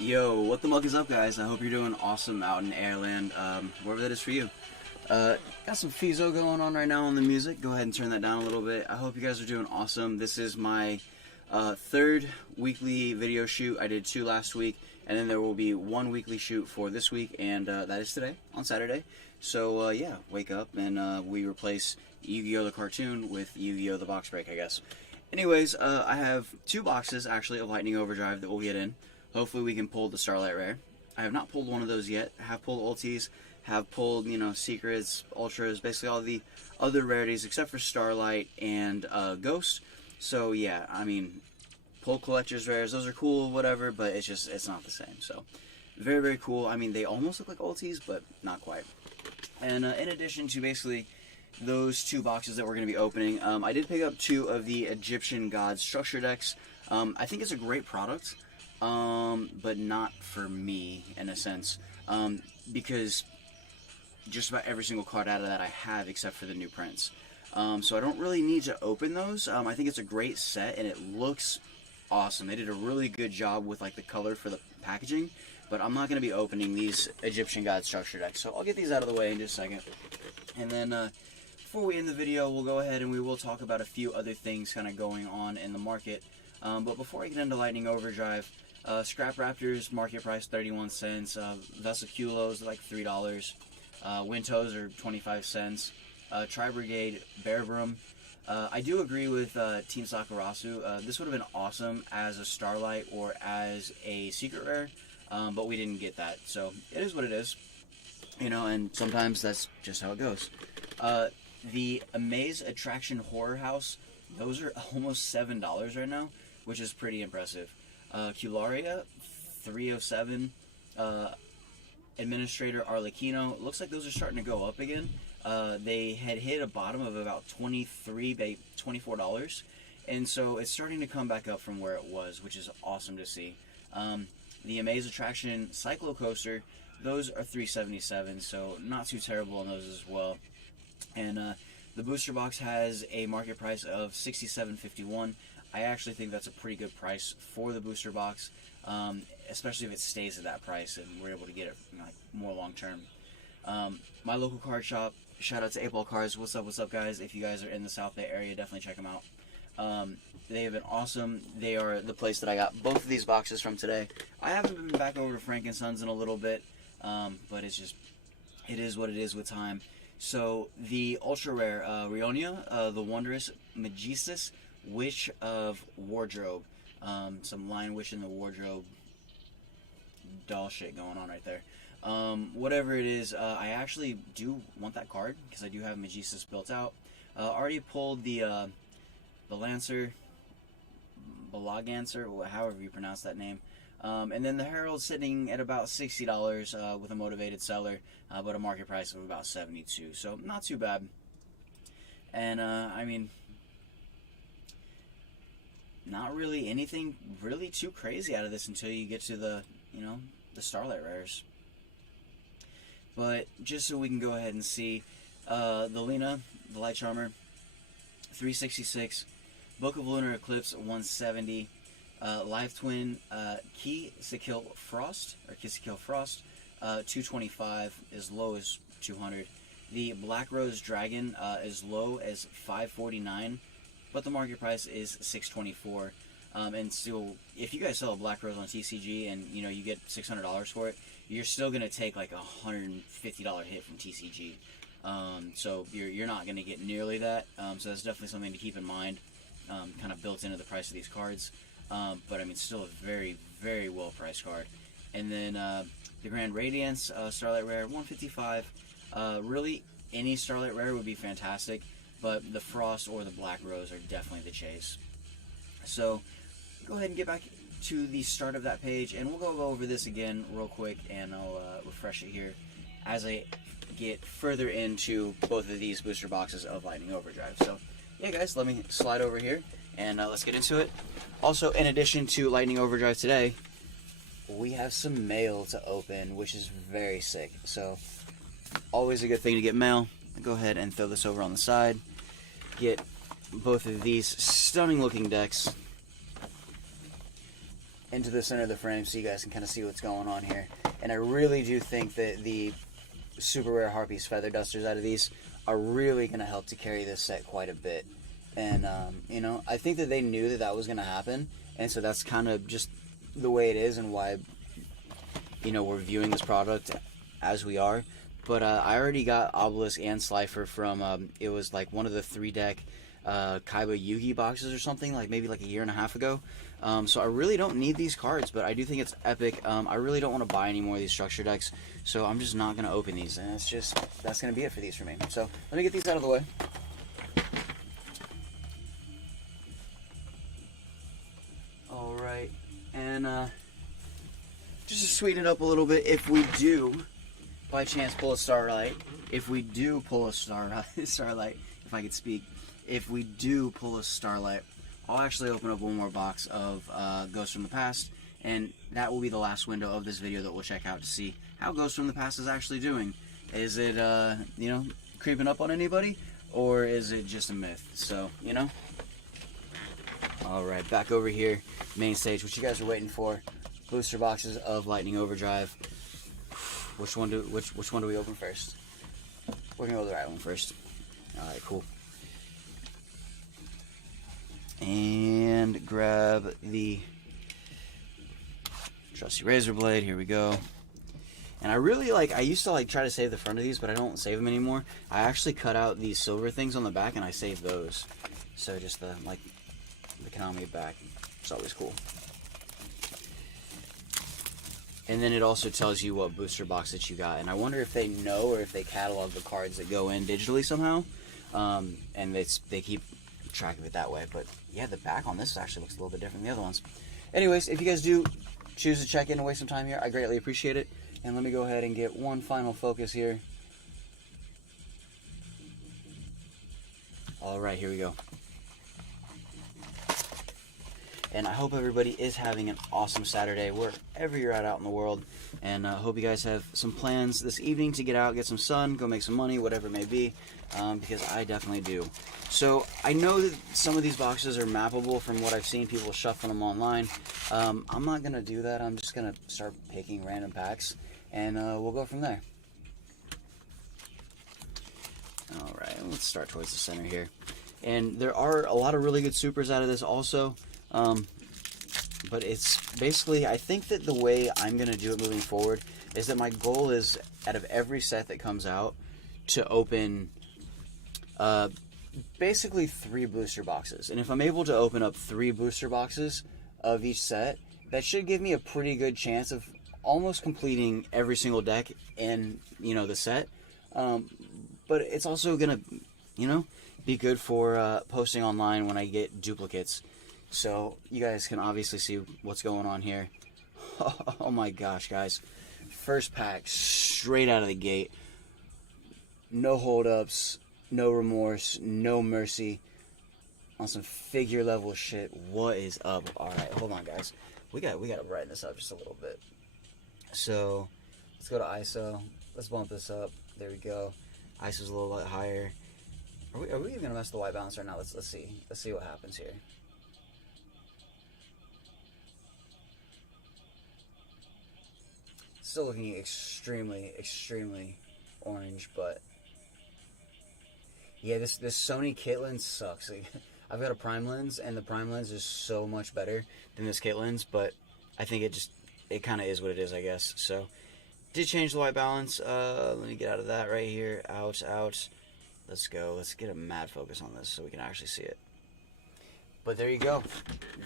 Yo, what the muck is up, guys? I hope you're doing awesome out in Airland, wherever that is for you. Got some Fizo going on right now on the music. Go ahead and turn that down a little bit. I hope you guys are doing awesome. This is my third weekly video shoot. I did 2 last week, and then there will be 1 weekly shoot for this week, and that is today, on Saturday. So, yeah, wake up, and we replace Yu-Gi-Oh! The cartoon with Yu-Gi-Oh! The box break, I guess. Anyways, I have 2 boxes, actually, of Lightning Overdrive that we'll get in. Hopefully we can pull the Starlight Rare. I have not pulled one of those yet. I have pulled Ultis, have pulled, you know, Secrets, Ultras, basically all the other rarities except for Starlight and Ghost. So, yeah, I mean, pull Collector's Rares, those are cool, whatever, but it's not the same. So, very, very cool. I mean, they almost look like Ultis, but not quite. And in addition to basically those 2 boxes that we're going to be opening, I did pick up 2 of the Egyptian Gods structure decks. I think it's a great product. But not for me, in a sense, because just about every single card out of that I have except for the new prints. So I don't really need to open those. I think it's a great set, and it looks awesome. They did a really good job with, like, the color for the packaging, but I'm not going to be opening these Egyptian God structure decks, so I'll get these out of the way in just a second. And then, before we end the video, we'll go ahead and we will talk about a few other things kind of going on in the market. But before I get into Lightning Overdrive, Scrap Raptors, market price 31 cents. Vesiculos, like $3. Wintoes are 25 cents. Tri Brigade, Bear Broom. I do agree with Team Sakurasu. This would have been awesome as a Starlight or as a Secret Rare, but we didn't get that. So it is what it is. You know, and sometimes that's just how it goes. The Amaze Attraction Horror House, those are almost $7 right now, which is pretty impressive. Cularia, 307. Administrator Arlecchino. Looks like those are starting to go up again. They had hit a bottom of about $24, and so it's starting to come back up from where it was, which is awesome to see. The Amaze Attraction Cyclo Coaster, those are $377, so not too terrible on those as well. And the booster box has a market price of $67.51. I actually think that's a pretty good price for the booster box, especially if it stays at that price and we're able to get it, like, more long term. My local card shop, shout out to 8 Ball Cards. What's up, guys? If you guys are in the South Bay area, definitely check them out. They have been awesome. They are the place that I got both of these boxes from today. I haven't been back over to Frank & Sons in a little bit, but it is what it is with time. So the ultra rare Rionia, the Wondrous Magistus Witch of Wardrobe, some Lion Witch in the Wardrobe doll shit going on right there. Whatever it is, I actually do want that card because I do have Magistus built out. Already pulled the Lancer, Balagancer, however you pronounce that name. And then the Herald sitting at about $60 with a motivated seller, but a market price of about $72. So not too bad. And I mean, not really anything really too crazy out of this until you get to the, you know, the Starlight Rares. But just so we can go ahead and see, the Lena, the Light Charmer, 366, Book of Lunar Eclipse, 170, Live Twin, Kill Frost, 225, as low as 200. The Black Rose Dragon, as low as 549. But the market price is $624, and so if you guys sell a Black Rose on TCG and, you know, you get $600 for it, you're still gonna take like a $150 hit from TCG. So you're not gonna get nearly that. So that's definitely something to keep in mind, kind of built into the price of these cards. But I mean, still a very, very well priced card. And then the Grand Radiance Starlight Rare, 155. Really, any Starlight Rare would be fantastic, but the Frost or the Black Rose are definitely the chase. So go ahead and get back to the start of that page, and we'll go over this again real quick, and I'll refresh it here as I get further into both of these booster boxes of Lightning Overdrive. So yeah, guys, let me slide over here, and let's get into it. Also, in addition to Lightning Overdrive today, we have some mail to open, which is very sick. So always a good thing to get mail. Go ahead and throw this over on the side. Get both of these stunning looking decks into the center of the frame so you guys can kind of see what's going on here. And I really do think that the super rare Harpies feather dusters out of these are really going to help to carry this set quite a bit. And, you know, I think that they knew that that was going to happen, and so that's kind of just the way it is and why, you know, we're viewing this product as we are. But I already got Obelisk and Slifer from, it was like one of the 3-deck Kaiba Yugi boxes or something, like maybe like a year and a half ago. So I really don't need these cards, but I do think it's epic. I really don't want to buy any more of these structure decks, so I'm just not going to open these, and that's going to be it for these for me. So let me get these out of the way. Alright, and just to sweeten it up a little bit, if we do by chance pull a Starlight, if we do pull a Starlight, if I could speak, if we do pull a Starlight, I'll actually open up one more box of Ghosts from the Past, and that will be the last window of this video that we'll check out to see how Ghosts from the Past is actually doing. Is it, you know, creeping up on anybody, or is it just a myth? So, you know. Alright, back over here, main stage, what you guys are waiting for, booster boxes of Lightning Overdrive. Which one do we open first? We're gonna go with the right one first. Alright, cool. And grab the trusty razor blade. Here we go. And I really I used to try to save the front of these, but I don't save them anymore. I actually cut out these silver things on the back and I saved those. So just the Konami back. It's always cool. And then it also tells you what booster box that you got. And I wonder if they know or if they catalog the cards that go in digitally somehow. And they keep track of it that way. But yeah, the back on this actually looks a little bit different than the other ones. Anyways, if you guys do choose to check in and waste some time here, I greatly appreciate it. And let me go ahead and get one final focus here. Alright, here we go. And I hope everybody is having an awesome Saturday wherever you're at out in the world. And I hope you guys have some plans this evening to get out, get some sun, go make some money, whatever it may be, because I definitely do. So I know that some of these boxes are mappable from what I've seen people shuffling them online. I'm not going to do that. I'm just going to start picking random packs, and we'll go from there. Alright, let's start towards the center here. And there are a lot of really good supers out of this also. But it's basically, I think that the way I'm going to do it moving forward is that my goal is, out of every set that comes out, to open basically 3 booster boxes. And if I'm able to open up 3 booster boxes of each set, that should give me a pretty good chance of almost completing every single deck in, you know, the set. But it's also going to, you know, be good for posting online when I get duplicates. So you guys can obviously see what's going on here. Oh my gosh, guys. First pack straight out of the gate. No holdups, no remorse, no mercy. On some figure level shit. What is up? Alright, hold on guys. We gotta brighten this up just a little bit. So let's go to ISO. Let's bump this up. There we go. ISO's a little bit higher. Are we even gonna mess with the white balance right now? Let's see. Let's see what happens here. Still looking extremely, extremely orange, but yeah, this Sony kit lens sucks. I've got a prime lens, and the prime lens is so much better than this kit lens, but I think it kind of is what it is, I guess. So, did change the white balance. Let me get out of that right here. Out. Let's go. Let's get a mad focus on this so we can actually see it. But there you go.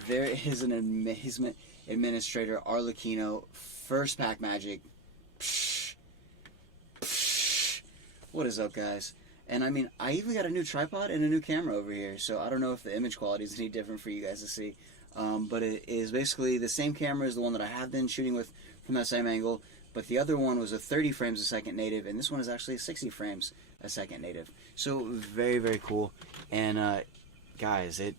There is an amazement administrator Arlecchino first pack magic. Psh, psh. What is up, guys? And I mean, I even got a new tripod and a new camera over here, so I don't know if the image quality is any different for you guys to see. But it is basically the same camera as the one that I have been shooting with from that same angle, but the other one was a 30 frames a second native, and this one is actually a 60 frames a second native. So very, very cool. And guys, it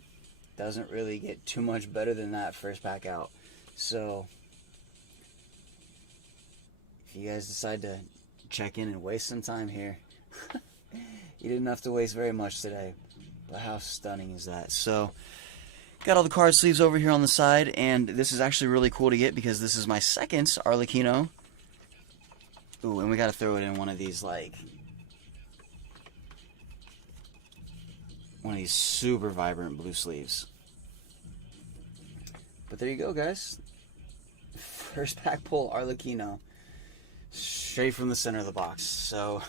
doesn't really get too much better than that first pack out. So if you guys decide to check in and waste some time here, you didn't have to waste very much today. But how stunning is that? So got all the card sleeves over here on the side, and this is actually really cool to get because this is my second Arlecchino. Ooh, and we gotta throw it in one of these, like, one of these super vibrant blue sleeves. But there you go, guys. First pack pull Arlecchino. Straight from the center of the box. So,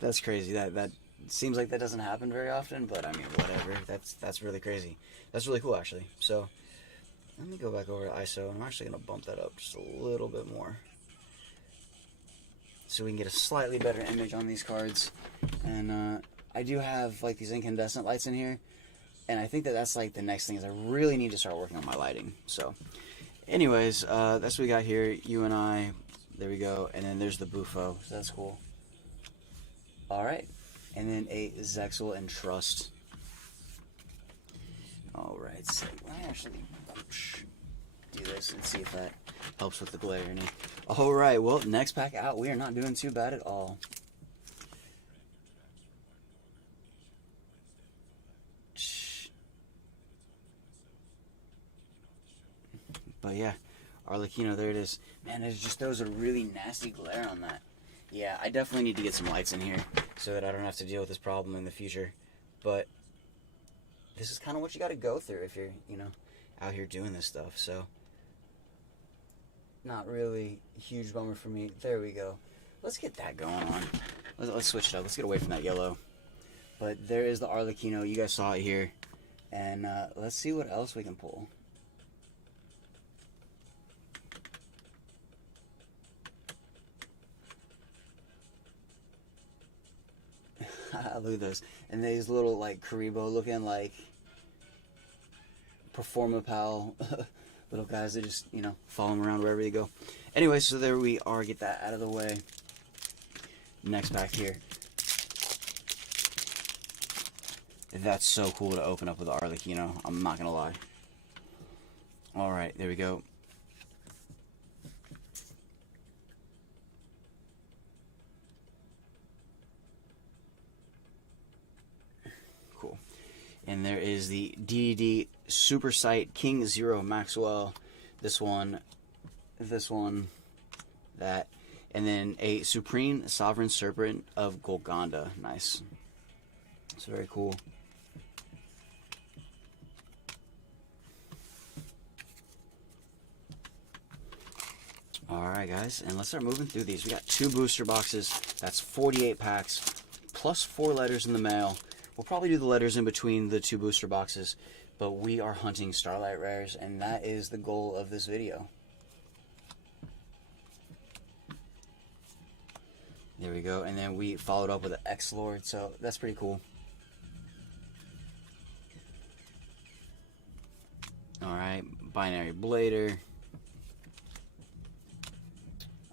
that's crazy. That seems like that doesn't happen very often, but I mean, whatever. That's really crazy. That's really cool, actually. So, let me go back over to ISO, and I'm actually going to bump that up just a little bit more, so we can get a slightly better image on these cards. And I do have like these incandescent lights in here, and I think that's like the next thing is I really need to start working on my lighting. So anyways, that's what we got here. You and I, there we go. And then there's the Bufo, so that's cool. Alright, and then a Zexal and Trust. Alright, so let me actually do this and see if that helps with the glare or anything. Alright, well, next pack out. We are not doing too bad at all. But yeah, Arlecchino, there it is. Man, it just throws a really nasty glare on that. Yeah, I definitely need to get some lights in here so that I don't have to deal with this problem in the future. But this is kind of what you got to go through if you're, you know, out here doing this stuff. So not really a huge bummer for me. There we go. Let's get that going on. Let's switch it up. Let's get away from that yellow. But there is the Arlecchino. You guys saw it here. And let's see what else we can pull. Look at those. And these little, like, Karibo looking like Performapal little guys that just, you know, follow them around wherever you go. Anyway, so there we are. Get that out of the way. Next pack here. That's so cool to open up with the Arlecchino. I'm not going to lie. Alright, there we go. Cool. And there is the DDD Super Sight King Zero Maxwell. This one, that. And then a Supreme Sovereign Serpent of Golconda. Nice. It's very cool. Alright guys, and let's start moving through these. We got 2 booster boxes. That's 48 packs, plus 4 letters in the mail. We'll probably do the letters in between the 2 booster boxes, but we are hunting Starlight Rares, and that is the goal of this video. There we go, and then we followed up with an X-Lord, so that's pretty cool. Alright, Binary Blader.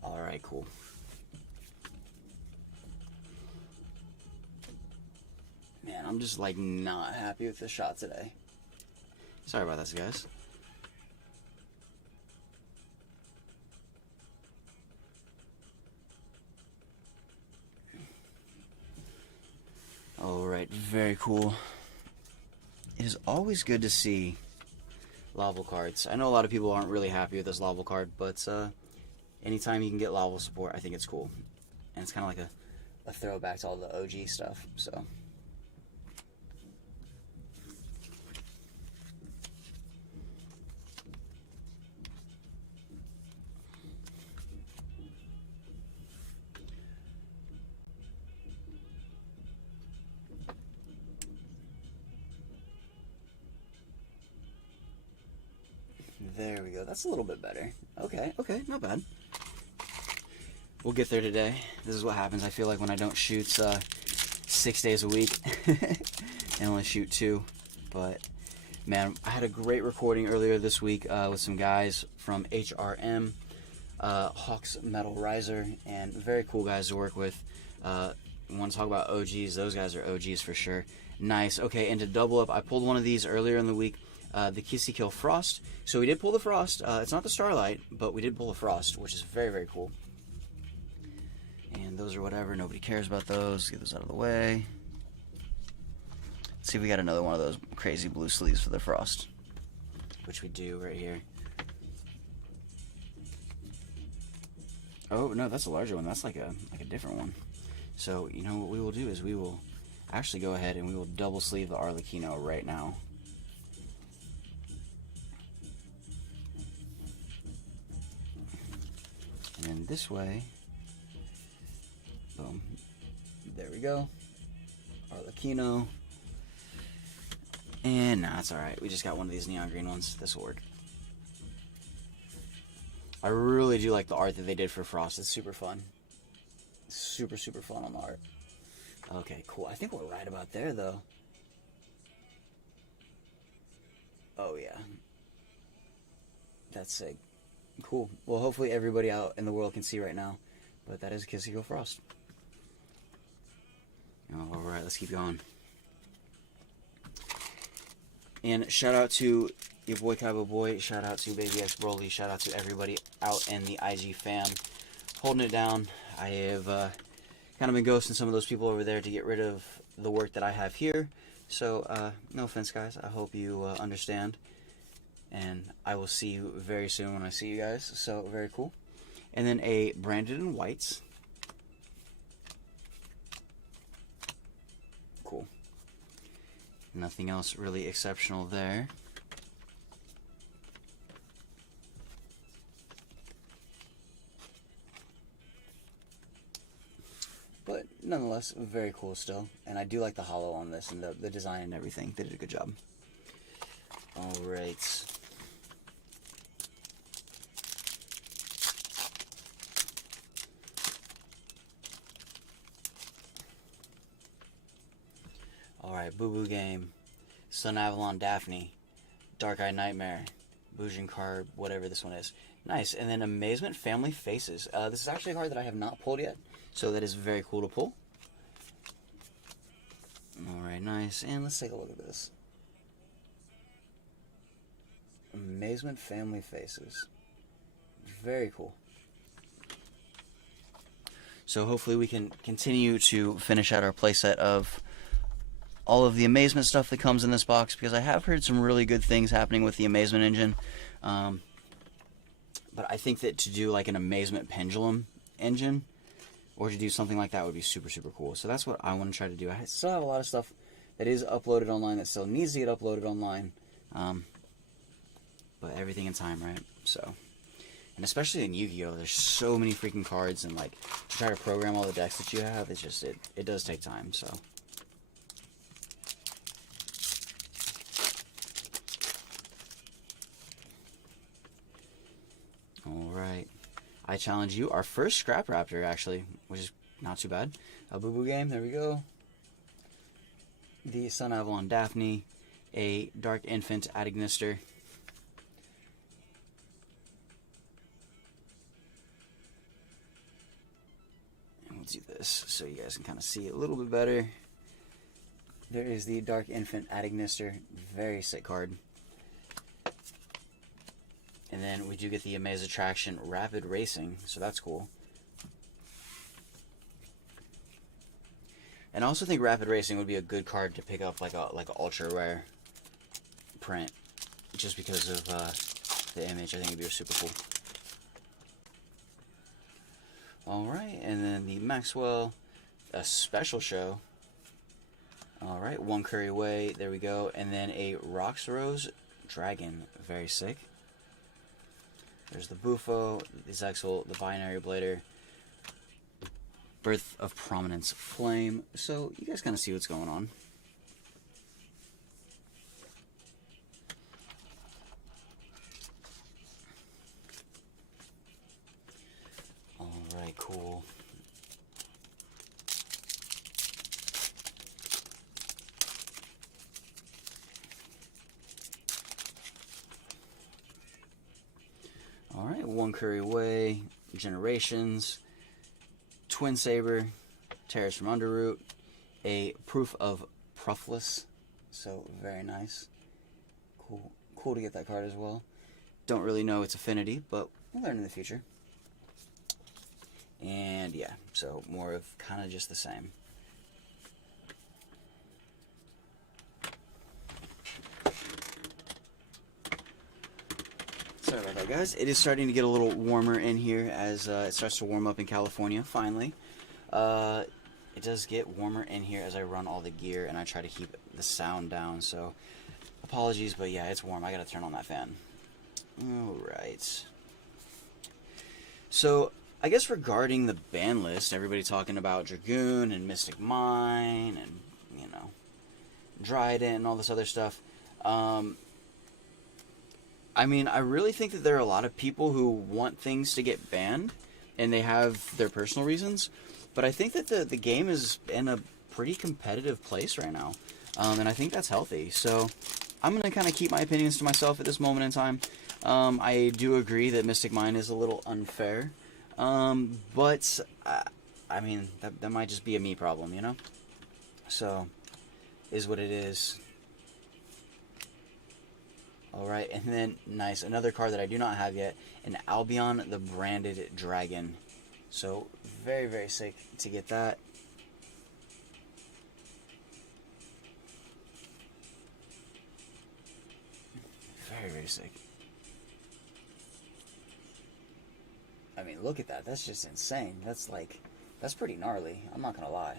Alright, cool. Man, I'm just like not happy with the shot today. Sorry about this, guys. Alright, very cool. It is always good to see Laval cards. I know a lot of people aren't really happy with this Laval card, but anytime you can get Laval support, I think it's cool. And it's kind of like a throwback to all the OG stuff, so. There we go. That's a little bit better. Okay, not bad. We'll get there today. This is what happens, I feel like, when I don't shoot 6 days a week and only shoot 2. But, man, I had a great recording earlier this week with some guys from HRM, Hawks Metal Riser, and very cool guys to work with. Want to talk about OGs? Those guys are OGs for sure. Nice. Okay, and to double up, I pulled one of these earlier in the week. The Kissy Kill Frost. So we did pull the Frost. It's not the Starlight, but we did pull the Frost, which is very, very cool. And those are whatever. Nobody cares about those. Get those out of the way. Let's see if we got another one of those crazy blue sleeves for the Frost, which we do right here. Oh no, that's a larger one. That's like a different one. So you know what we will do is we will actually go ahead and we will double sleeve the Arlecchino right now. And then this way, boom, there we go, Arlecchino. And nah, it's alright, we just got one of these neon green ones. This will work. I really do like the art that they did for Frost. It's super fun. Super, super fun on the art. Okay, cool. I think we're right about there, though. Oh, yeah. That's sick. Cool. Well, hopefully everybody out in the world can see right now. But that is a Kiss Go Frost. Alright, let's keep going. And shout out to your boy Kaibo Boy. Shout out to Baby X Broly. Shout out to everybody out in the IG fam. Holding it down. I have kind of been ghosting some of those people over there to get rid of the work that I have here. So, no offense, guys. I hope you understand. And I will see you very soon when I see you guys. So, very cool. And then a branded in whites. Cool. Nothing else really exceptional there. But nonetheless, very cool still. And I do like the hollow on this and the design and everything. They did a good job. Alright. Alright, Boo Boo Game, Sun Avalon Daphne, Dark Eye Nightmare, Bujin card, whatever this one is. Nice. And then Amazement Family Faces. This is actually a card that I have not pulled yet, so that is very cool to pull. Alright, nice. And let's take a look at this. Amazement Family Faces. Very cool. So hopefully we can continue to finish out our playset of all of the Amazement stuff that comes in this box, because I have heard some really good things happening with the Amazement engine. But I think that to do like an Amazement Pendulum engine, or to do something like that, would be super, super cool. So that's what I want to try to do. I still have a lot of stuff that is uploaded online that still needs to get uploaded online. But everything in time, right? So, and especially in Yu-Gi-Oh! There's so many freaking cards, and like to try to program all the decks that you have, it's just, it does take time, so. Alright. I challenge you. Our first Scrap Raptor, actually, which is not too bad. A Boo Boo Game, there we go. The Sun Avalon Daphne. A Dark Infant Adignister. And we'll do this so you guys can kind of see it a little bit better. There is the Dark Infant Adignister. Very sick card. And then we do get the Amaze Attraction Rapid Racing, so that's cool. And I also think Rapid Racing would be a good card to pick up like a ultra rare print, just because of the image. I think it'd be super cool. Alright, and then the Maxwell, a special show. Alright, One Curry Way, there we go. And then a Roxrose Dragon, very sick. There's the Bufo, the Zexal, the Binary Blader, Birth of Prominence Flame. So you guys kind of see what's going on. Alright, cool. Alright, One Curry Way, Generations, Twin Saber, Terrace from Underroot, a Proof of Pruffless, so very nice. Cool to get that card as well. Don't really know its affinity, but we'll learn in the future. And yeah, so more of kind of just the same. guys, it is starting to get a little warmer in here as it starts to warm up in California, finally. It does get warmer in here as I run all the gear and I try to keep the sound down, so apologies, but yeah, it's warm. I gotta turn on that fan. Alright. So, I guess regarding the ban list, everybody talking about Dragoon and Mystic Mine and, you know, Dryden and all this other stuff. I mean, I really think that there are a lot of people who want things to get banned, and they have their personal reasons, but I think that the game is in a pretty competitive place right now, and I think that's healthy. So I'm going to kind of keep my opinions to myself at this moment in time. I do agree that Mystic Mine is a little unfair, but I mean, that might just be a me problem, you know? So, is what it is. Alright, and then, nice, another card that I do not have yet, an Albion the Branded Dragon. So, very, very sick to get that. Very, very sick. I mean, look at that. That's just insane. That's like, that's pretty gnarly. I'm not going to lie.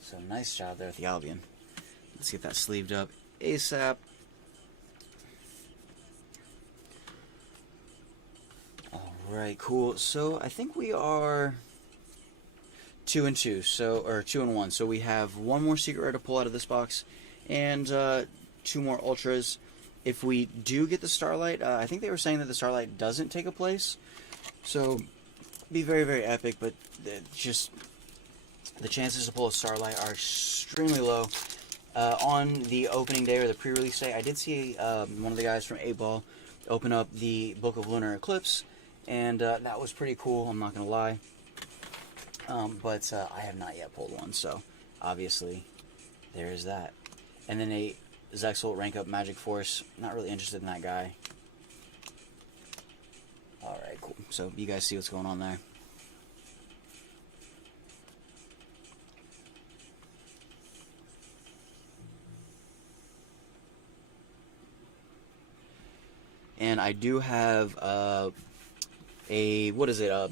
So, nice job there with the Albion. Let's get that sleeved up ASAP. Alright, cool. So, I think we are 2 and 2, so, or 2 and 1. So, we have one more secret rare to pull out of this box, and 2 more ultras. If we do get the Starlight, I think they were saying that the Starlight doesn't take a place. So, be very, very epic, but just the chances to pull a Starlight are extremely low. On the opening day or the pre-release day, I did see one of the guys from 8-Ball open up the Book of Lunar Eclipse, and that was pretty cool, I'm not going to lie. But I have not yet pulled one, so obviously there is that. And then a Zexal rank up Magic Force, not really interested in that guy. Alright, cool. So you guys see what's going on there. And I do have what is it?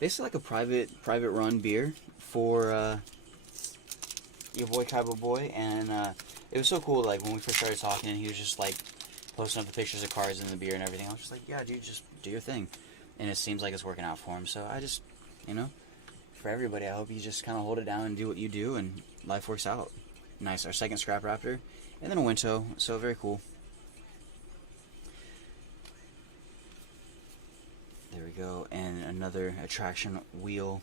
Basically like a private run beer for your boy Kaiba Boy, and it was so cool. Like when we first started talking, and he was just like posting up the pictures of cards and the beer and everything. I was just like, yeah, dude, just do your thing. And it seems like it's working out for him. So I just, you know, for everybody, I hope you just kind of hold it down and do what you do, and life works out. Nice. Our second Scrap Raptor, and then a Winto. So very cool. There we go, and another attraction wheel.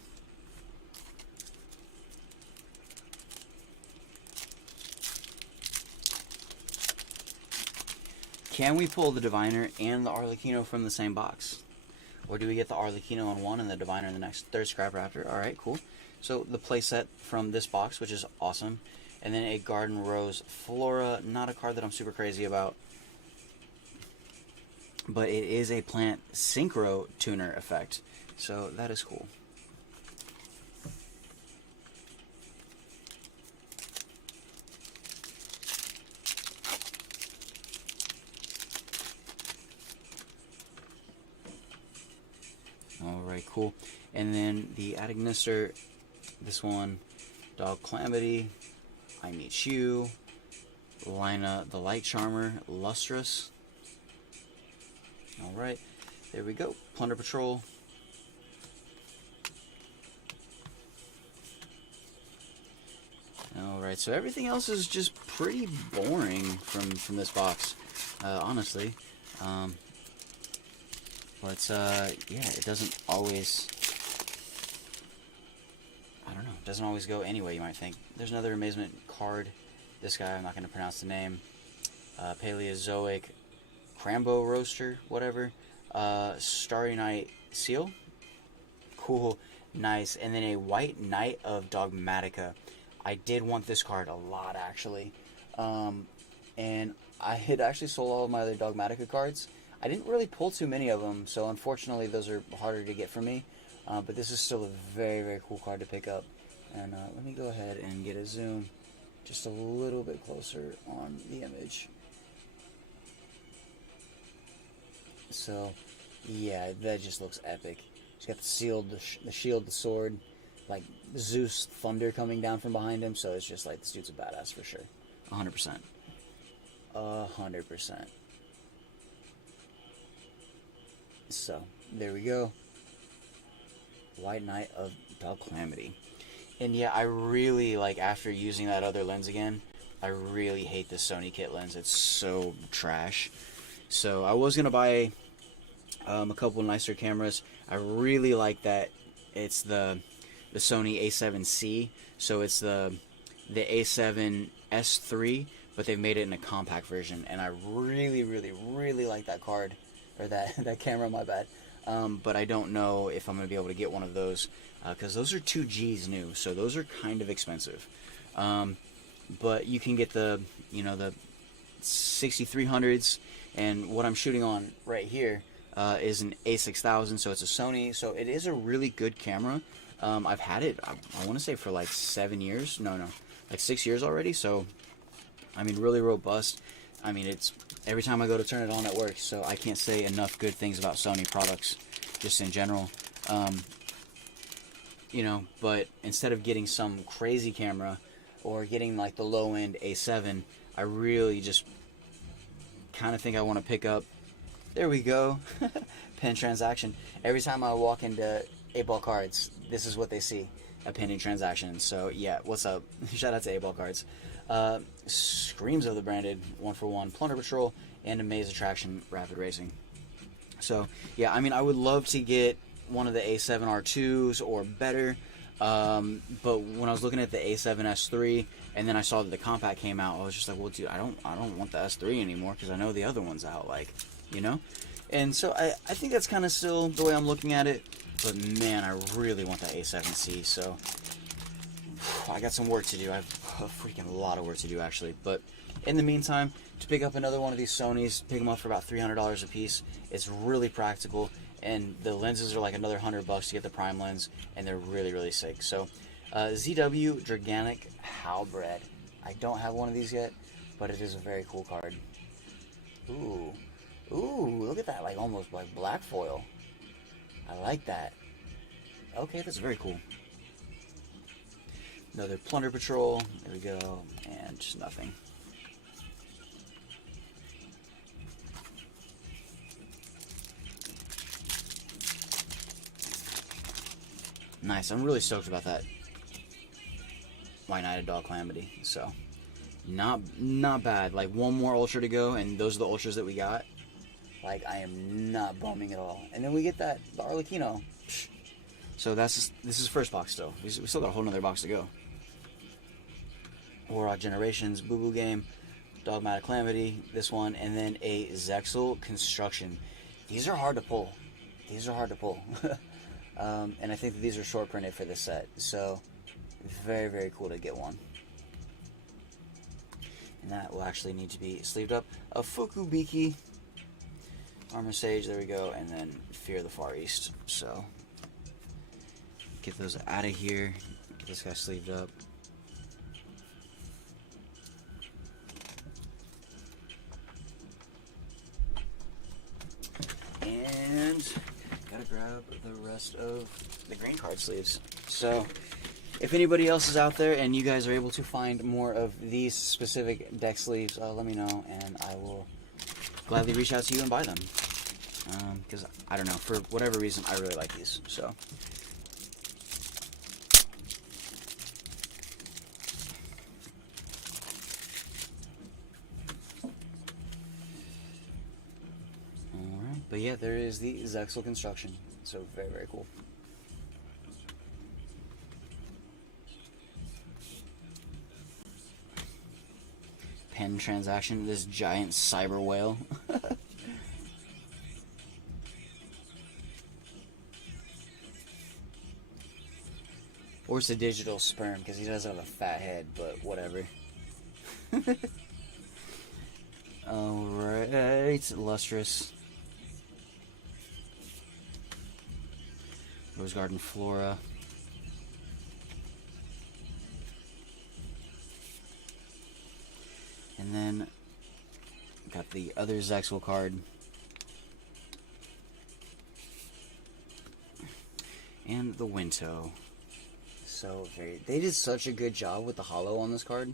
Can we pull the Diviner and the Arlecchino from the same box? Or do we get the Arlecchino in one and the Diviner in the next? Third Scrap Raptor. Alright, cool. So the playset from this box, which is awesome. And then a Garden Rose Flora. Not a card that I'm super crazy about, but it is a plant synchro tuner effect. So that is cool. Alright, cool. And then the Adagnister, this one, Dog Calamity, I Meet You, Lina the Light Charmer, Lustrous. Alright, there we go. Plunder Patrol. Alright, so everything else is just pretty boring from this box, honestly. But, yeah, it doesn't always, I don't know, it doesn't always go anyway, you might think. There's another Amazement card. This guy, I'm not going to pronounce the name. Paleozoic Crambo Roaster, whatever. Starry Night Seal. Cool, nice. And then a White Knight of Dogmatica. I did want this card a lot, actually. And I had actually sold all of my other Dogmatica cards. I didn't really pull too many of them, so unfortunately those are harder to get for me. But this is still a very, very cool card to pick up. And let me go ahead and get a zoom just a little bit closer on the image. So, yeah, that just looks epic. He's got the shield, the sword, like Zeus thunder coming down from behind him. So it's just like, this dude's a badass for sure. 100%. 100%. So, there we go. White Knight of Dog Calamity. And yeah, I really, like, after using that other lens again, I really hate this Sony kit lens. It's so trash. So I was going to buy a couple nicer cameras. I really like that it's the Sony A7C. So it's the A7S3, but they've made it in a compact version. And I really, really, really like that card. Or that camera, my bad. But I don't know if I'm going to be able to get one of those, because those are 2Gs new, so those are kind of expensive. But you can get the 6300s, and what I'm shooting on right here is an A6000, so it's a Sony, so it is a really good camera. I've had it, I want to say for like 7 years, like 6 years already, so I mean, really robust. I mean, it's every time I go to turn it on, it works. So I can't say enough good things about Sony products, just in general. But instead of getting some crazy camera or getting like the low-end A7, I really just kind of think I want to pick up. There we go, pen transaction. Every time I walk into 8-Ball Cards, this is what they see: a pending transaction. So yeah, what's up? Shout out to 8-Ball Cards. Screams of the branded 1-for-1 Plunder Patrol and a Maze Attraction Rapid Racing. So yeah, I mean, I would love to get one of the A7R2s or better, but when I was looking at the A7S3 and then I saw that the compact came out, I was just like, well, dude, I don't want the S3 anymore, because I know the other one's out, like, and so I think that's kind of still the way I'm looking at it, but man, I really want that A7C. So I got some work to do. I have a freaking lot of work to do, actually. But in the meantime, to pick up another one of these Sonys, pick them up for about $300 a piece. It's really practical, and the lenses are like another $100 to get the prime lens, and they're really, really sick. So, ZW Draganic Halberd. I don't have one of these yet, but it is a very cool card. Ooh, look at that, like almost like black foil. I like that. Okay, that's very cool. Another Plunder Patrol, there we go, and just nothing. Nice, I'm really stoked about that White Knight of Dog Calamity, so not bad. Like, one more Ultra to go, and those are the Ultras that we got. Like, I am not bumming at all. And then we get the Arlecchino. So this is the first box still. We still got a whole nother box to go. Warrock Generations, Boo Boo Game, Dogmatic Calamity, this one, and then a Zexal Construction. These are hard to pull. And I think that these are short printed for this set, so very, very cool to get one. And that will actually need to be sleeved up. A Fukubiki, Armor Sage, there we go, and then Fear of the Far East. So get those out of here. Get this guy sleeved up. And gotta grab the rest of the green card sleeves. So if anybody else is out there and you guys are able to find more of these specific deck sleeves, let me know, and I will gladly reach out to you and buy them. Because, I don't know, for whatever reason, I really like these. So but yeah, there is the Zexal Construction. So very, very cool. Pen transaction, this giant cyber whale. Or it's a digital sperm, because he does have a fat head, but whatever. Alright, Lustrous. Rose Garden Flora. And then got the other Zexal card. And the Winto. So they did such a good job with the holo on this card.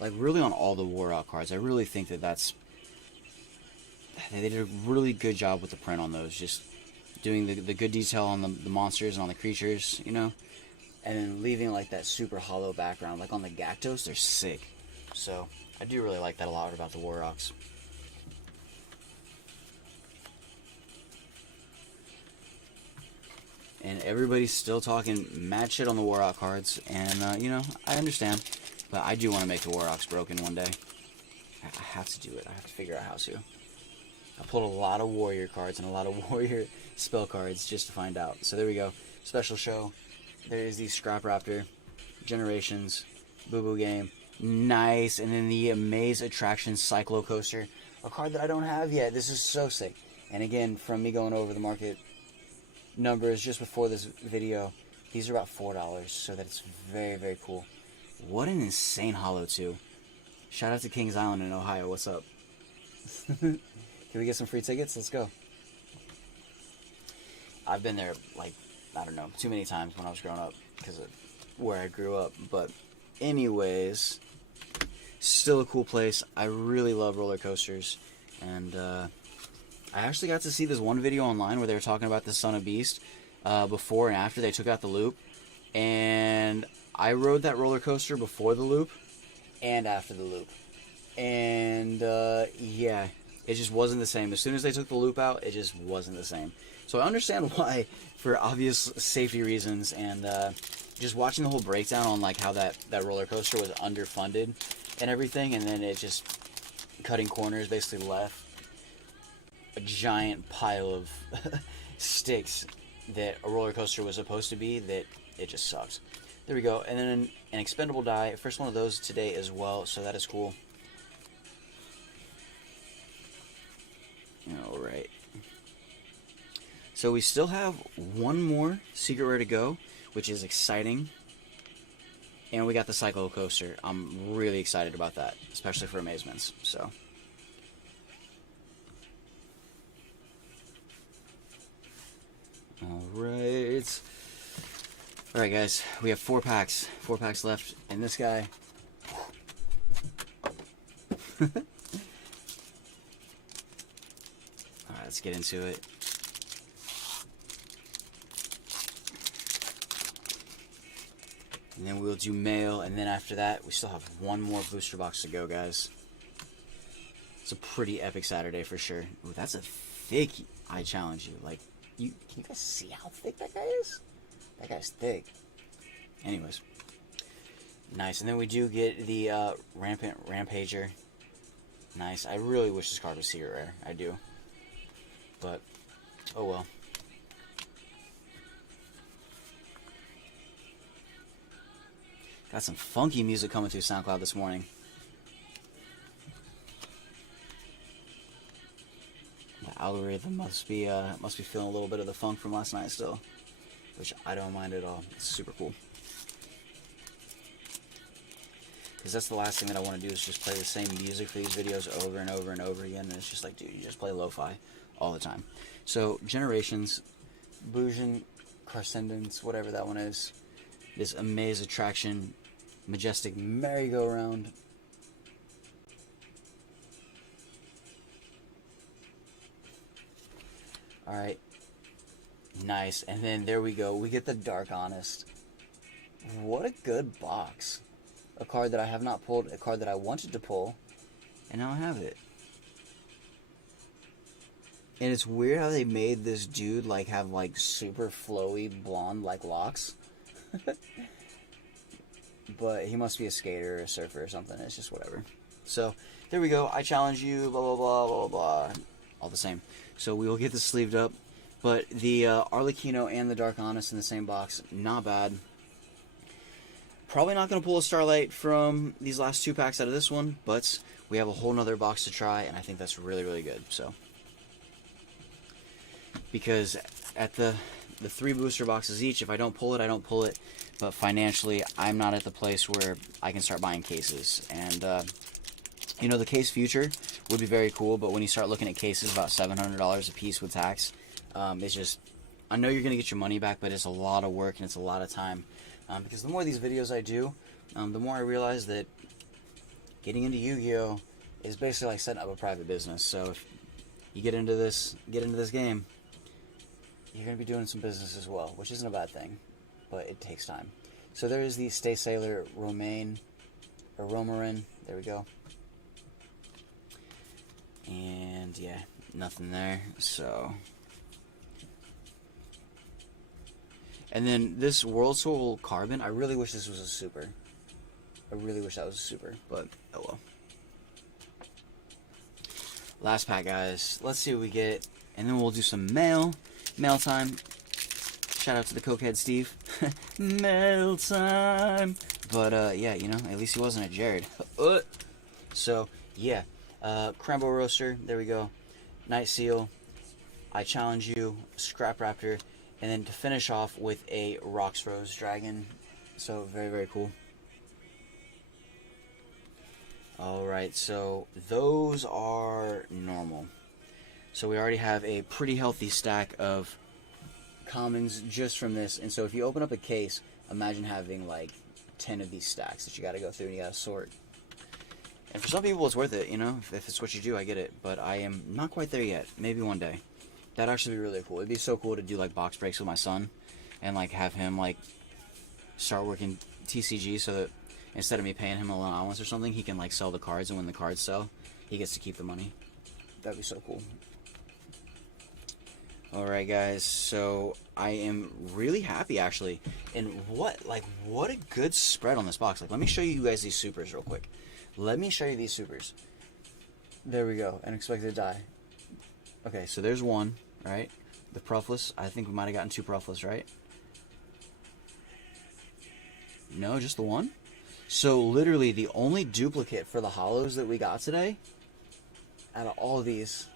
Like, really on all the Warrock cards. I really think that they did a really good job with the print on those. Just doing the good detail on the monsters and on the creatures, you know? And then leaving, like, that super hollow background. Like, on the Gactos, they're sick. So, I do really like that a lot about the Warrocks. And everybody's still talking mad shit on the Warrock cards. And, you know, I understand. But I do want to make the Warrocks broken one day. I have to do it. I have to figure out how to. I pulled a lot of Warrior cards and a lot of Warrior spell cards just to find out. So there we go. Special show. There is the Scrap Raptor, Generations, Boo Boo Game. Nice. And then the Maze Attraction Cyclo Coaster. A card that I don't have yet. This is so sick. And again, from me going over the market numbers just before this video, these are about $4. So that's very, very cool. What an insane holo, too. Shout out to Kings Island in Ohio. What's up? Can we get some free tickets? Let's go. I've been there, like, I don't know, too many times when I was growing up because of where I grew up. But anyways, still a cool place. I really love roller coasters. And I actually got to see this one video online where they were talking about the Son of Beast before and after they took out the loop. And I rode that roller coaster before the loop and after the loop. And, yeah, it just wasn't the same. As soon as they took the loop out, it just wasn't the same. So I understand why, for obvious safety reasons, and just watching the whole breakdown on, like, how that roller coaster was underfunded and everything, and then it just, cutting corners, basically left a giant pile of sticks that a roller coaster was supposed to be, that it just sucks. There we go. And then an expendable die. First one of those today as well, so that is cool. Alright. So we still have one more secret rare to go, which is exciting. And we got the Cyclo Coaster. I'm really excited about that, especially for Amazements. So. Alright. Alright, guys. We have 4 packs. 4 packs left. And this guy. Alright, let's get into it. And then we'll do mail, and then after that, we still have one more booster box to go, guys. It's a pretty epic Saturday for sure. Ooh, that's a thick I challenge you. Like, can you guys see how thick that guy is? That guy's thick. Anyways. Nice. And then we do get the Rampant Rampager. Nice. I really wish this card was secret rare. I do. But, oh well. Got some funky music coming through SoundCloud this morning. The algorithm must be feeling a little bit of the funk from last night still, which I don't mind at all. It's super cool. Because that's the last thing that I want to do is just play the same music for these videos over and over and over again. And it's just like, dude, you just play lo-fi all the time. So, Generations, Bujin, Carscendence, whatever that one is. This Amaze Attraction, Majestic Merry-Go-Round. Alright. Nice. And then there we go. We get the Dark Honest. What a good box. A card that I have not pulled, a card that I wanted to pull, and now I have it. And it's weird how they made this dude like have like super flowy blonde like locks. But he must be a skater or a surfer or something. It's just whatever. So there we go. I challenge you. Blah blah blah blah blah. All the same. So we will get this sleeved up. But the Arlecchino and the Dark Honest in the same box, not bad. Probably not going to pull a Starlight from these last 2 packs out of this one, but we have a whole nother box to try, and I think that's really, really good. So, because at the 3 booster boxes each, if I don't pull it, I don't pull it. But financially, I'm not at the place where I can start buying cases. And, you know, the case future would be very cool, but when you start looking at cases about $700 a piece with tax, it's just I know you're going to get your money back, but it's a lot of work and it's a lot of time. Because the more of these videos I do, the more I realize that getting into Yu-Gi-Oh! Is basically like setting up a private business. So if you get into this game, you're going to be doing some business as well, which isn't a bad thing, but it takes time. So there is the Stay Sailor Romain, or Romarin, there we go. And yeah, nothing there, so. And then this World Soul Carbon, I really wish this was a super. I really wish that was a super, but oh well. Last pack, guys. Let's see what we get, and then we'll do some mail time. Shout out to the Cokehead Steve. Mail time. But yeah, you know, at least he wasn't a Jared. So yeah, Crembo Roaster. There we go. Night Seal. I Challenge You. Scrap Raptor, and then to finish off with a Roxrose Dragon. So very, very cool. Alright, so those are normal. So we already have a pretty healthy stack of commons just from this. And so if you open up a case, imagine having like 10 of these stacks that you got to go through and you got to sort. And for some people it's worth it, you know, if it's what you do, I get it. But I am not quite there yet. Maybe one day. That'd actually be really cool. It'd be so cool to do like box breaks with my son and like have him like start working TCG so that instead of me paying him an allowance or something, he can like sell the cards, and when the cards sell, he gets to keep the money. That'd be so cool. Alright guys, so I am really happy actually. And what a good spread on this box. Like, let me show you guys these supers real quick. Let me show you these supers. There we go. Unexpected die. Okay, so there's one, right? The Pruffless. I think we might have gotten 2 Pruffless, right? No, just the one? So literally the only duplicate for the holos that we got today, out of all of these,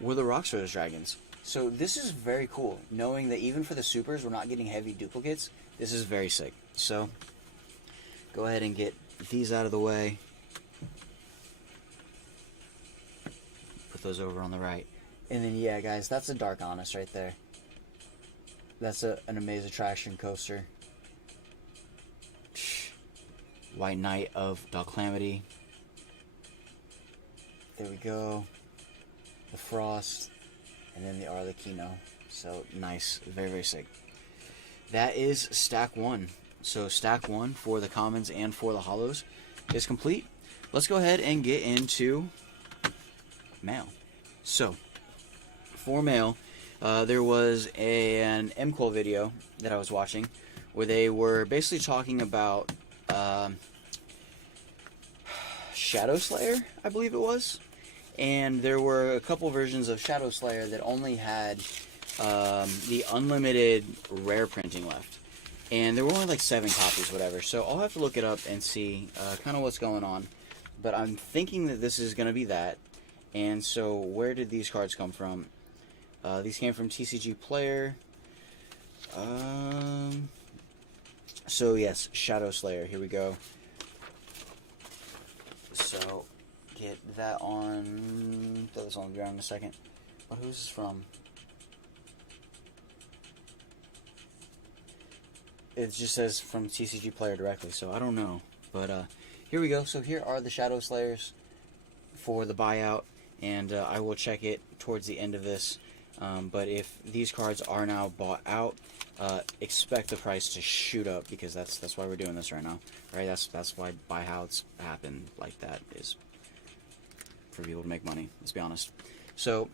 were the Roxrose Dragons. So this is very cool, knowing that even for the supers we're not getting heavy duplicates. This is very sick. So go ahead and get these out of the way. Put those over on the right. And then yeah guys, that's a Dark Honest right there. That's an Amaze Attraction coaster. White Knight of Calamity. There we go. The Frost. And then the Arlecchino. So nice. Very, very sick. That is stack 1. So stack 1 for the commons and for the holos is complete. Let's go ahead and get into mail. So for mail, there was an MQual video that I was watching where they were basically talking about Shadow Slayer, I believe it was. And there were a couple versions of Shadow Slayer that only had the unlimited rare printing left. And there were only like 7 copies, whatever. So I'll have to look it up and see kind of what's going on. But I'm thinking that this is going to be that. And so where did these cards come from? These came from TCG Player. So yes, Shadow Slayer. Here we go. So get that on. Throw this on the ground in a second. But who's this from? It just says from TCG Player directly, so I don't know. But here we go. So here are the Shadow Slayers for the buyout, and I will check it towards the end of this. But if these cards are now bought out, expect the price to shoot up, because that's why we're doing this right now, right? That's why buyouts happen like that, is for people to make money. Let's be honest. So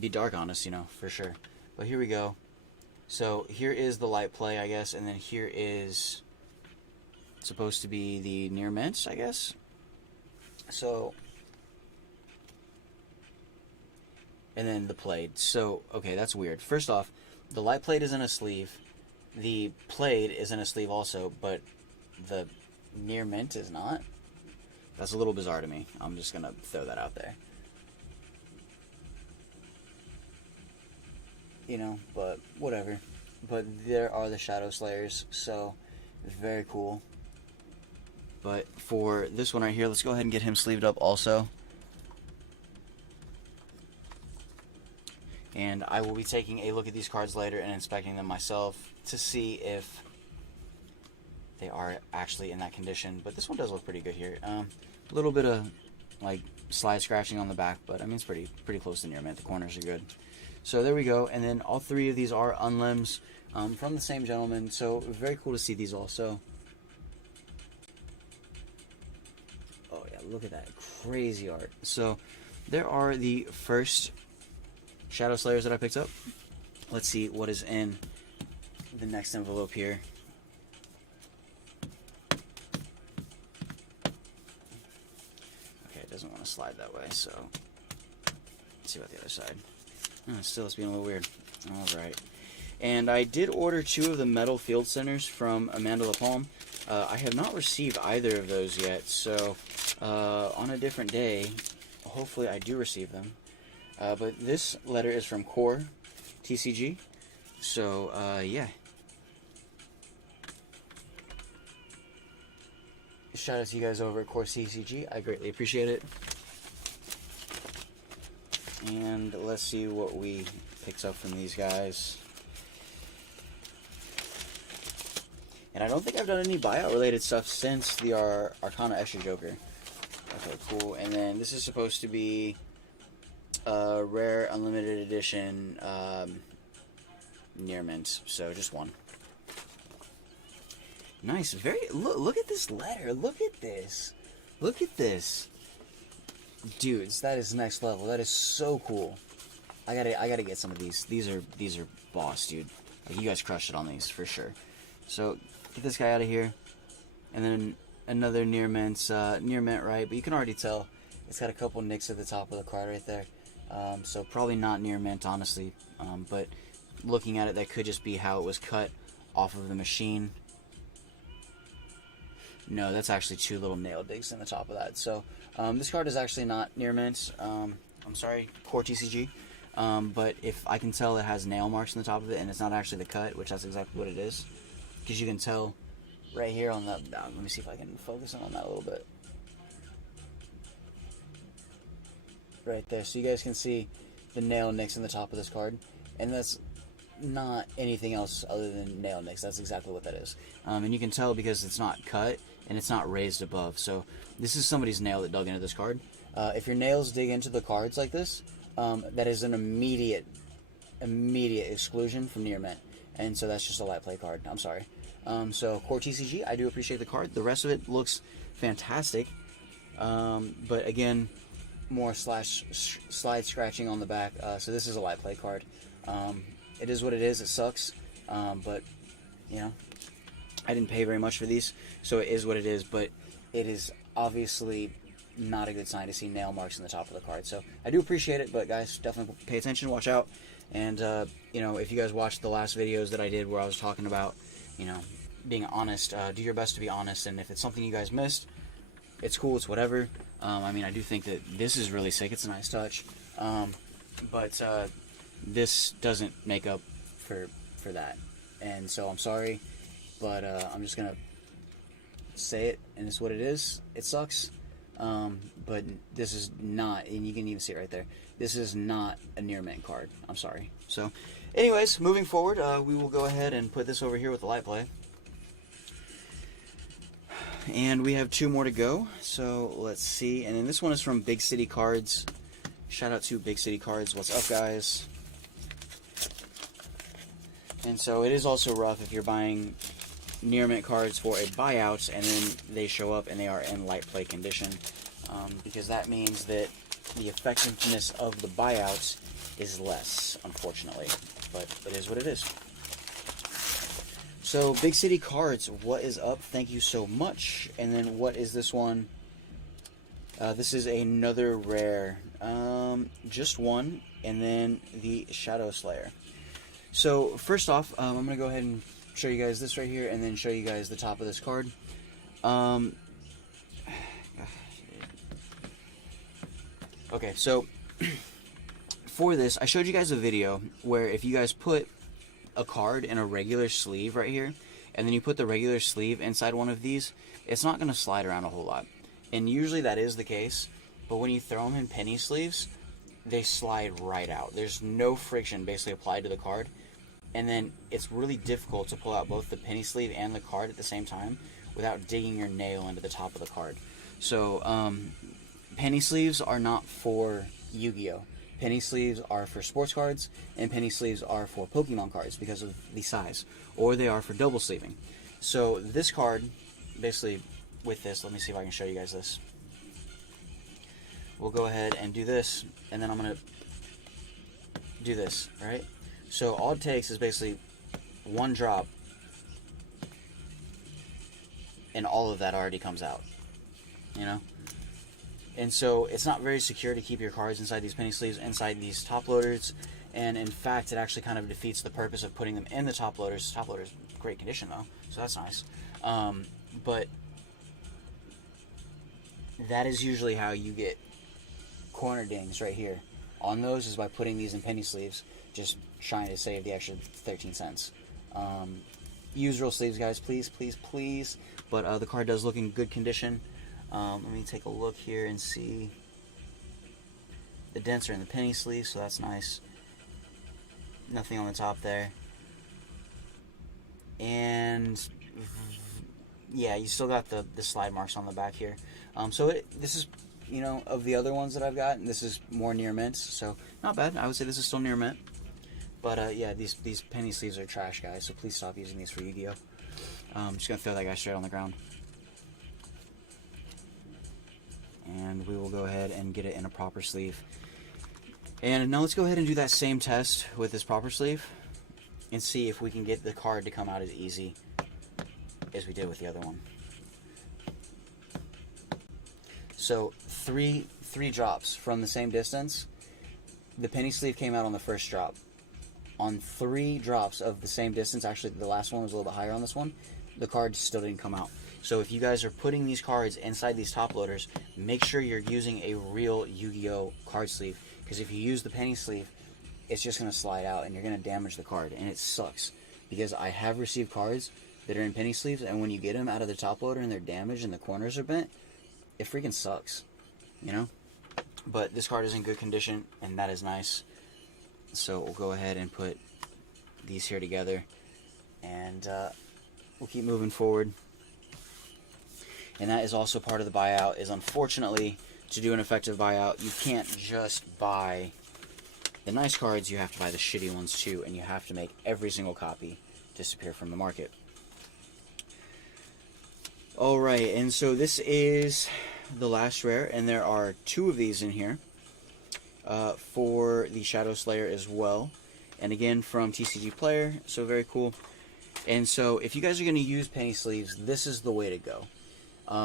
be dark honest, you know, for sure. But here we go. So here is the light play, I guess, and then here is supposed to be the near mint, I guess. So. And then the played. So, okay, that's weird. First off, the light plate is in a sleeve. The played is in a sleeve also, but the near mint is not. That's a little bizarre to me. I'm just going to throw that out there. You know, but whatever. But there are the Shadow Slayers, so very cool. But for this one right here, let's go ahead and get him sleeved up also. And I will be taking a look at these cards later and inspecting them myself to see if they are actually in that condition. But this one does look pretty good here. A little bit of like slide scratching on the back, but I mean it's pretty close to near mint. The corners are good. So there we go. And then all three of these are unlimbs from the same gentleman. So very cool to see these also. Oh yeah, look at that crazy art. So there are the first Shadow Slayers that I picked up. Let's see what is in the next envelope here. Okay, it doesn't want to slide that way, so let's see about the other side. Oh, still it's being a little weird. Alright. And I did order 2 of the metal field centers from Amanda LaPalme. I have not received either of those yet, so on a different day, hopefully I do receive them. But this letter is from Core TCG, so yeah. Shout out to you guys over at Core TCG. I greatly appreciate it. And let's see what we picked up from these guys. And I don't think I've done any buyout related stuff since the Arcana Extra Joker. Okay, cool. And then this is supposed to be rare unlimited edition near mint, so just one. Nice. Very look at this letter. Look at this. Look at this. Dudes, that is next level. That is so cool. I gotta get some of these. These are boss, dude. Like, you guys crushed it on these for sure. So get this guy out of here. And then another near mint right, but you can already tell it's got a couple nicks at the top of the card right there. So probably not near mint, honestly, but looking at it, that could just be how it was cut off of the machine. No, that's actually 2 little nail digs in the top of that. So this card is actually not near mint. I'm sorry, Core TCG. But if I can tell it has nail marks in the top of it, and it's not actually the cut, which that's exactly what it is, because you can tell right here on the. Let me see if I can focus in on that a little bit. Right there, so you guys can see the nail nicks in the top of this card, and that's not anything else other than nail nicks. That's exactly what that is. And you can tell because it's not cut and it's not raised above. So this is somebody's nail that dug into this card. If your nails dig into the cards like this, that is an immediate exclusion from near mint, and so that's just a light play card. I'm sorry. So Core TCG, I do appreciate the card. The rest of it looks fantastic, but again, more slide scratching on the back. So this is a light play card. It is what it is. It sucks, but you know, I didn't pay very much for these, so it is what it is. But it is obviously not a good sign to see nail marks in the top of the card. So I do appreciate it, but guys, definitely pay attention, watch out. And you know, if you guys watched the last videos that I did where I was talking about, you know, being honest, do your best to be honest. And if it's something you guys missed, it's cool, it's whatever. I mean, I do think that this is really sick. It's a nice touch, but this doesn't make up for that. And so I'm sorry, but I'm just gonna say it, and it's what it is. It sucks, but this is not, and you can even see it right there. This is not a near mint card. I'm sorry. So, anyways, moving forward, we will go ahead and put this over here with the light play. And we have 2 more to go, so let's see. And then this one is from Big City Cards. Shout out to Big City Cards. What's up, guys? And so it is also rough if you're buying near mint cards for a buyout and then they show up and they are in light play condition, because that means that the effectiveness of the buyout is less, unfortunately. But it is what it is. So, Big City Cards, what is up? Thank you so much. And then what is this one? This is another rare. Just one. And then the Shadow Slayer. So, first off, I'm going to go ahead and show you guys this right here, and then show you guys the top of this card. Okay, so, for this, I showed you guys a video where if you guys put a card in a regular sleeve right here, and then you put the regular sleeve inside one of these, it's not going to slide around a whole lot. And usually that is the case, but when you throw them in penny sleeves, they slide right out. There's no friction basically applied to the card, and then it's really difficult to pull out both the penny sleeve and the card at the same time without digging your nail into the top of the card. So penny sleeves are not for Yu-Gi-Oh! Penny sleeves are for sports cards, and penny sleeves are for Pokemon cards because of the size, or they are for double sleeving. So this card, basically with this, let me see if I can show you guys this. We'll go ahead and do this, and then I'm going to do this, right? So all it takes is basically one drop, and all of that already comes out, you know? And so it's not very secure to keep your cards inside these penny sleeves, inside these top loaders, and in fact it actually kind of defeats the purpose of putting them in the top loaders. Top loaders, great condition though, so that's nice. But that is usually how you get corner dings right here on those, is by putting these in penny sleeves, just trying to save the extra 13 cents. Use real sleeves, guys, please, please, please. But the card does look in good condition. Let me take a look here and see. The dents are in the penny sleeve, so that's nice. Nothing on the top there. And yeah, you still got the slide marks on the back here. So this is, you know, of the other ones that I've got, this is more near mint, so not bad. I would say this is still near mint. But yeah, these penny sleeves are trash, guys, so please stop using these for Yu-Gi-Oh! I'm just going to throw that guy straight on the ground. And we will go ahead and get it in a proper sleeve. And now let's go ahead and do that same test with this proper sleeve and see if we can get the card to come out as easy as we did with the other one. So three drops from the same distance. The penny sleeve came out on the first drop. On 3 drops of the same distance, actually the last one was a little bit higher on this one, the card still didn't come out. So if you guys are putting these cards inside these top loaders, make sure you're using a real Yu-Gi-Oh! Card sleeve, because if you use the penny sleeve, it's just going to slide out and you're going to damage the card, and it sucks. Because I have received cards that are in penny sleeves, and when you get them out of the top loader and they're damaged and the corners are bent, it freaking sucks, you know? But this card is in good condition, and that is nice. So we'll go ahead and put these here together, and we'll keep moving forward. And that is also part of the buyout, is unfortunately, to do an effective buyout, you can't just buy the nice cards, you have to buy the shitty ones too, and you have to make every single copy disappear from the market. Alright, and so this is the last rare, and there are 2 of these in here. For the Shadow Slayer as well, and again from TCG Player, so very cool. And so if you guys are going to use penny sleeves, this is the way to go.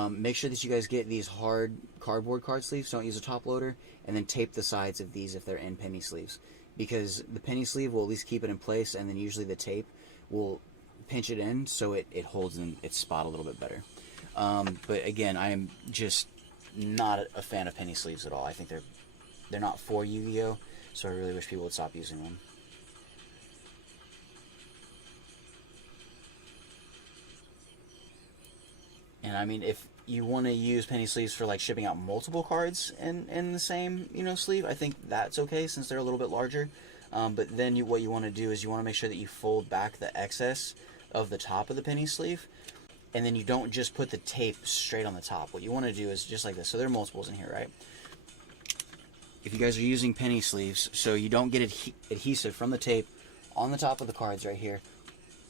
Make sure that you guys get these hard cardboard card sleeves, don't use a top loader, and then tape the sides of these if they're in penny sleeves, because the penny sleeve will at least keep it in place, and then usually the tape will pinch it in so it holds in its spot a little bit better. But again, I am just not a fan of penny sleeves at all. I think they're not for Yu-Gi-Oh! So I really wish people would stop using them. And I mean, if you want to use penny sleeves for like shipping out multiple cards in the same, you know, sleeve, I think that's okay since they're a little bit larger. But then what you want to do is you want to make sure that you fold back the excess of the top of the penny sleeve, and then you don't just put the tape straight on the top. What you want to do is just like this. So there are multiples in here, right? If you guys are using penny sleeves, so you don't get adhesive from the tape on the top of the cards right here,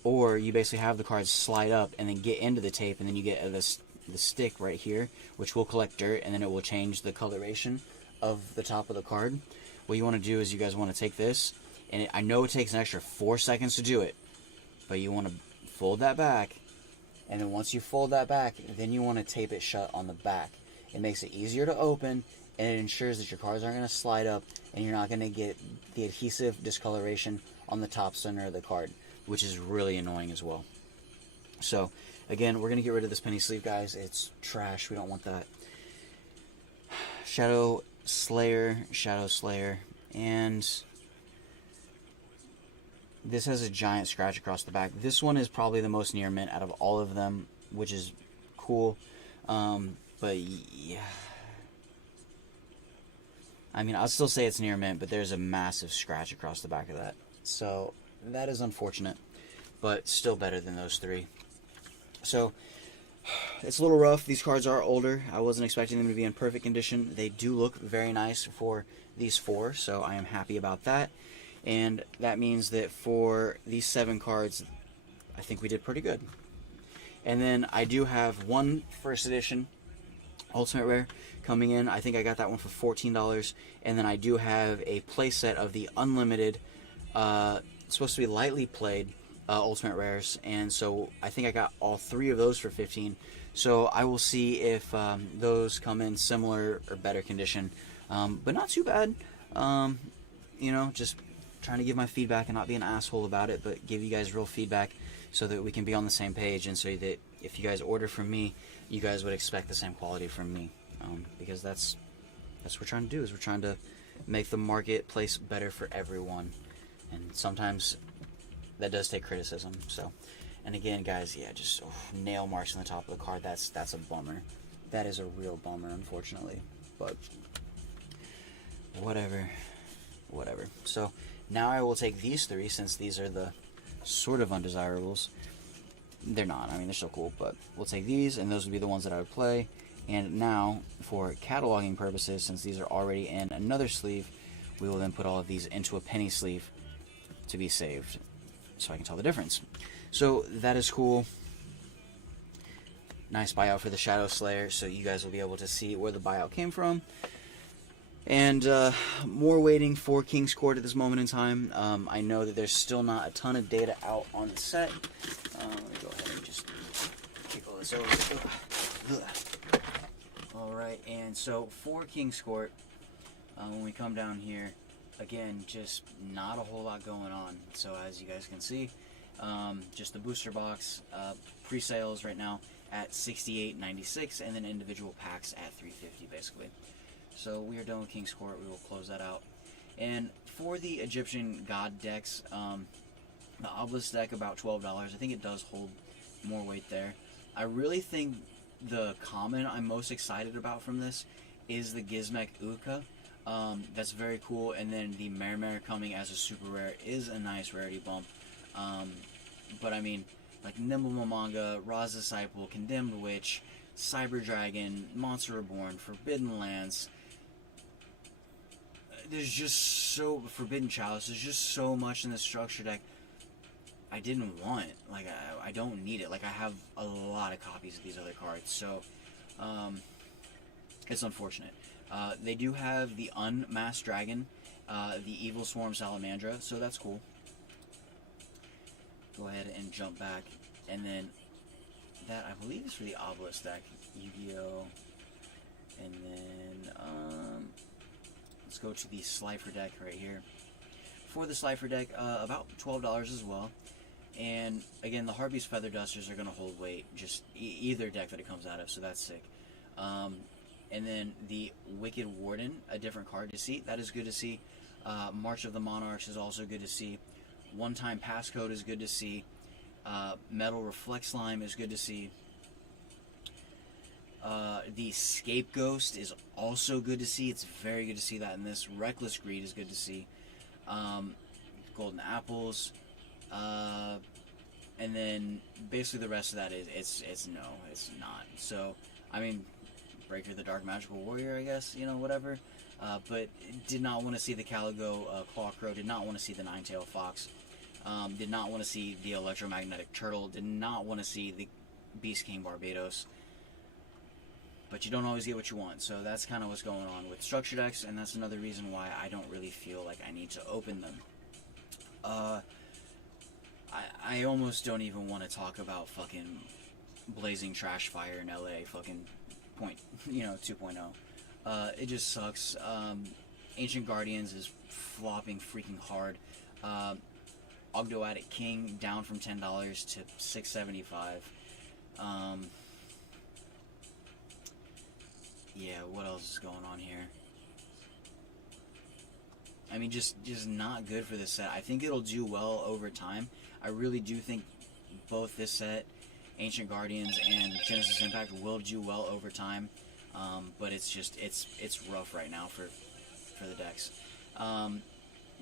or you basically have the cards slide up and then get into the tape, and then you get the stick right here, which will collect dirt, and then it will change the coloration of the top of the card. What you want to do is you guys want to take this, and I know it takes an extra 4 seconds to do it, but you want to fold that back, and then once you fold that back, then you want to tape it shut on the back. It makes it easier to open, and it ensures that your cards aren't going to slide up, and you're not going to get the adhesive discoloration on the top center of the card, which is really annoying as well. So, again, we're going to get rid of this penny sleeve, guys. It's trash. We don't want that. Shadow Slayer, and This has a giant scratch across the back. This one is probably the most near mint out of all of them, which is cool. But yeah, I mean, I'll still say it's near mint, but there's a massive scratch across the back of that. So that is unfortunate, but still better than those three. So it's a little rough. These cards are older. I wasn't expecting them to be in perfect condition. They do look very nice for these 4, so I am happy about that. And that means that for these 7 cards, I think we did pretty good. And then I do have one first edition Ultimate Rare coming in. I think I got that one for $14. And then I do have a playset of the unlimited, it's supposed to be lightly played Ultimate Rares. And so I think I got all 3 of those for $15. So I will see if those come in similar or better condition. But not too bad. You know, just trying to give my feedback and not be an asshole about it, but give you guys real feedback so that we can be on the same page, and so that if you guys order from me, you guys would expect the same quality from me, because that's what we're trying to do, is we're trying to make the marketplace better for everyone, and sometimes that does take criticism. So, and again, guys, yeah, just nail marks on the top of the card. That's a bummer. That is a real bummer, unfortunately, but whatever. So now I will take these 3, since these are the sort of undesirables. They're not, I mean, they're still cool, but we'll take these, and those would be the ones that I would play. And now, for cataloging purposes, since these are already in another sleeve, we will then put all of these into a penny sleeve to be saved, so I can tell the difference. So that is cool. Nice buyout for the Shadow Slayer, so you guys will be able to see where the buyout came from. And more waiting for King's Court at this moment in time. I know that there's still not a ton of data out on the set. Let me go ahead and just kick all this over. Alright, and so for King's Court, when we come down here, again, just not a whole lot going on. So as you guys can see, just the booster box, pre-sales right now at $68.96, and then individual packs at $3.50 basically. So we are done with King's Court. We will close that out. And for the Egyptian God decks, the Obelisk deck, about $12. I think it does hold more weight there. I really think the common I'm most excited about from this is the Gizmek Uka. That's very cool. And then the Mermer coming as a super rare is a nice rarity bump. But I mean, like Nimble Mamanga, Ra's Disciple, Condemned Witch, Cyber Dragon, Monster Reborn, Forbidden Lance. There's just so Forbidden Chalice. There's just so much in the structure deck I didn't want. Like I don't need it. Like I have a lot of copies of these other cards, so it's unfortunate. They do have the Unmasked Dragon, the Evil Swarm Salamandra, so that's cool. Go ahead and jump back, and then that I believe is for the Obelisk deck, Yu-Gi-Oh, and then let's go to the Slifer deck right here. For the Slifer deck, about $12 as well. And again, the Harpy's Feather Dusters are going to hold weight, just either deck that it comes out of, so that's sick. And then the Wicked Warden, a different card to see, that is good to see. March of the Monarchs is also good to see. One-Time Passcode is good to see. Metal Reflect Slime is good to see. The Scapegoat is also good to see. It's very good to see that in this. Reckless Greed is good to see. Golden Apples. And then basically the rest of that is it's not. So I mean, Breaker the Dark Magical Warrior, I guess, you know, whatever. But did not want to see the Caligo Clawcrow. Did not want to see the Ninetail Fox. Did not want to see the Electromagnetic Turtle. Did not want to see the Beast King Barbados. But you don't always get what you want, so that's kind of what's going on with structure decks, and that's another reason why I don't really feel like I need to open them. I almost don't even want to talk about fucking Blazing Trash Fire in LA, fucking 2.0. It just sucks. Ancient Guardians is flopping freaking hard. Ogdoadic King down from $10 to $6.75. Yeah, what else is going on here? I mean, just not good for this set. I think it'll do well over time. I really do think both this set, Ancient Guardians and Genesis Impact, will do well over time. But it's just it's rough right now for the decks.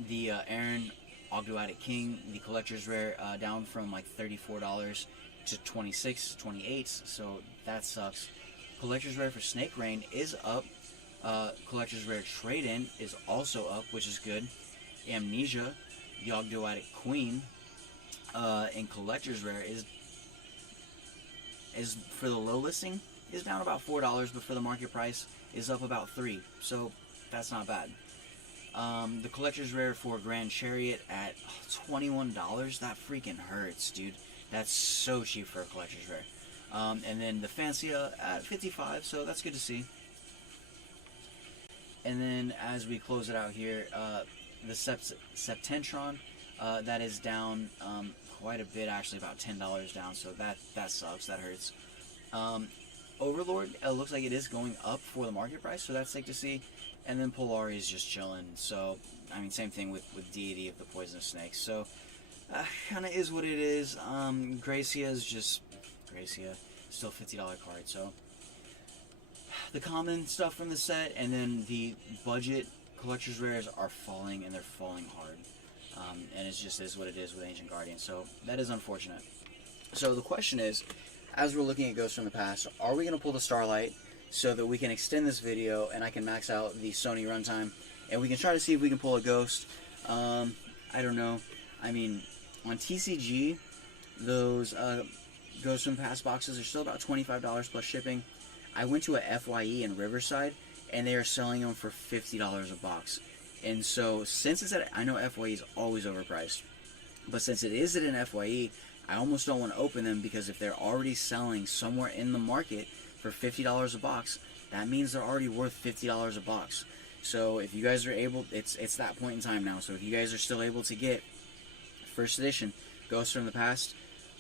The Aaron Ogdoadic King, the collector's rare, down from like $34 to $26, $28, so that sucks. Collector's rare for Snake Rain is up. Collector's rare trade-in is also up, which is good. Amnesia, the Ogdoadic Queen, and collector's rare is for the low listing is down about $4, but for the market price is up about $3, so that's not bad. The collector's rare for Grand Chariot at $21, that freaking hurts, dude. That's so cheap for a collector's rare. And then the Fancia at $55, so that's good to see. And then as we close it out here, the Septentron, that is down quite a bit, actually about $10 down, so that sucks, that hurts. Overlord, looks like it is going up for the market price, so that's sick to see. And then Polari is just chilling, so, I mean, same thing with Deity of the Poisonous Snakes, so, kind of is what it is. Gracia is just Gracia, still $50 card, so. The common stuff from the set, and then the budget collector's rares are falling, and they're falling hard. And it just is what it is with Ancient Guardian, so that is unfortunate. So the question is, as we're looking at Ghosts from the Past, are we going to pull the Starlight so that we can extend this video and I can max out the Sony runtime, and we can try to see if we can pull a Ghost? I don't know. I mean, on TCG, those Ghosts from the Past boxes are still about $25 plus shipping. I went to a FYE in Riverside, and they are selling them for $50 a box. And so, since it's at, I know FYE is always overpriced, but since it is at an FYE, I almost don't want to open them, because if they're already selling somewhere in the market for $50 a box, that means they're already worth $50 a box. So if you guys are able, it's that point in time now, so if you guys are still able to get first edition Ghosts from the Past,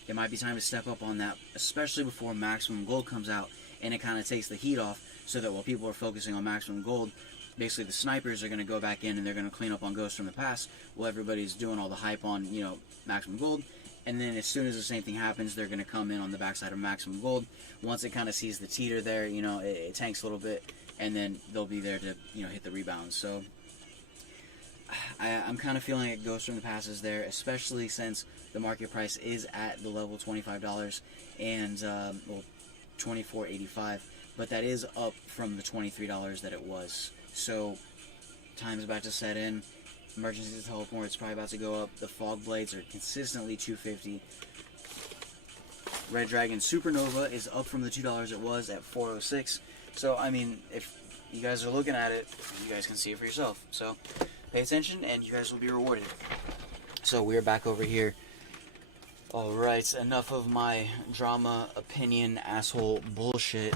it might be time to step up on that, especially before Maximum Gold comes out, and it kind of takes the heat off, so that while people are focusing on Maximum Gold, basically the snipers are going to go back in and they're going to clean up on Ghosts from the Past while everybody's doing all the hype on, you know, Maximum Gold. And then as soon as the same thing happens, they're going to come in on the backside of Maximum Gold. Once it kind of sees the teeter there, you know, it tanks a little bit, and then they'll be there to, you know, hit the rebounds. So I'm kind of feeling like Ghosts from the Past is there, especially since the market price is at the level $25 and, well, $24.85, but that is up from the $23 that it was. So time's about to set in. Emergency Teleport is probably about to go up. The Fog Blades are consistently $250. Red Dragon Supernova is up from the $2 it was at $406. So, I mean, if you guys are looking at it, you guys can see it for yourself. So, pay attention, and you guys will be rewarded. So, we're back over here. Alright, enough of my drama, opinion, asshole bullshit.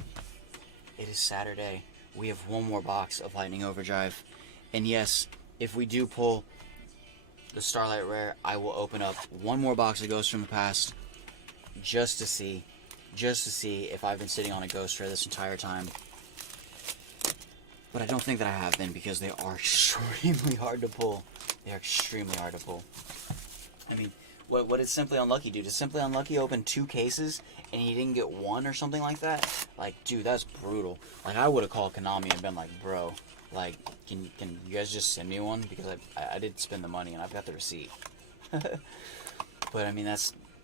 It is Saturday. We have one more box of Lightning Overdrive. And yes, if we do pull the Starlight Rare, I will open up one more box of Ghosts from the Past just to see if I've been sitting on a Ghost Rare this entire time. But I don't think that I have been, because they are extremely hard to pull. They are extremely hard to pull. I mean, what did Simply Unlucky do? Did Simply Unlucky open 2 cases and he didn't get 1 or something like that? Like, dude, that's brutal. Like, I would have called Konami and been like, bro, like, can you guys just send me one? Because I did spend the money and I've got the receipt. But, I mean,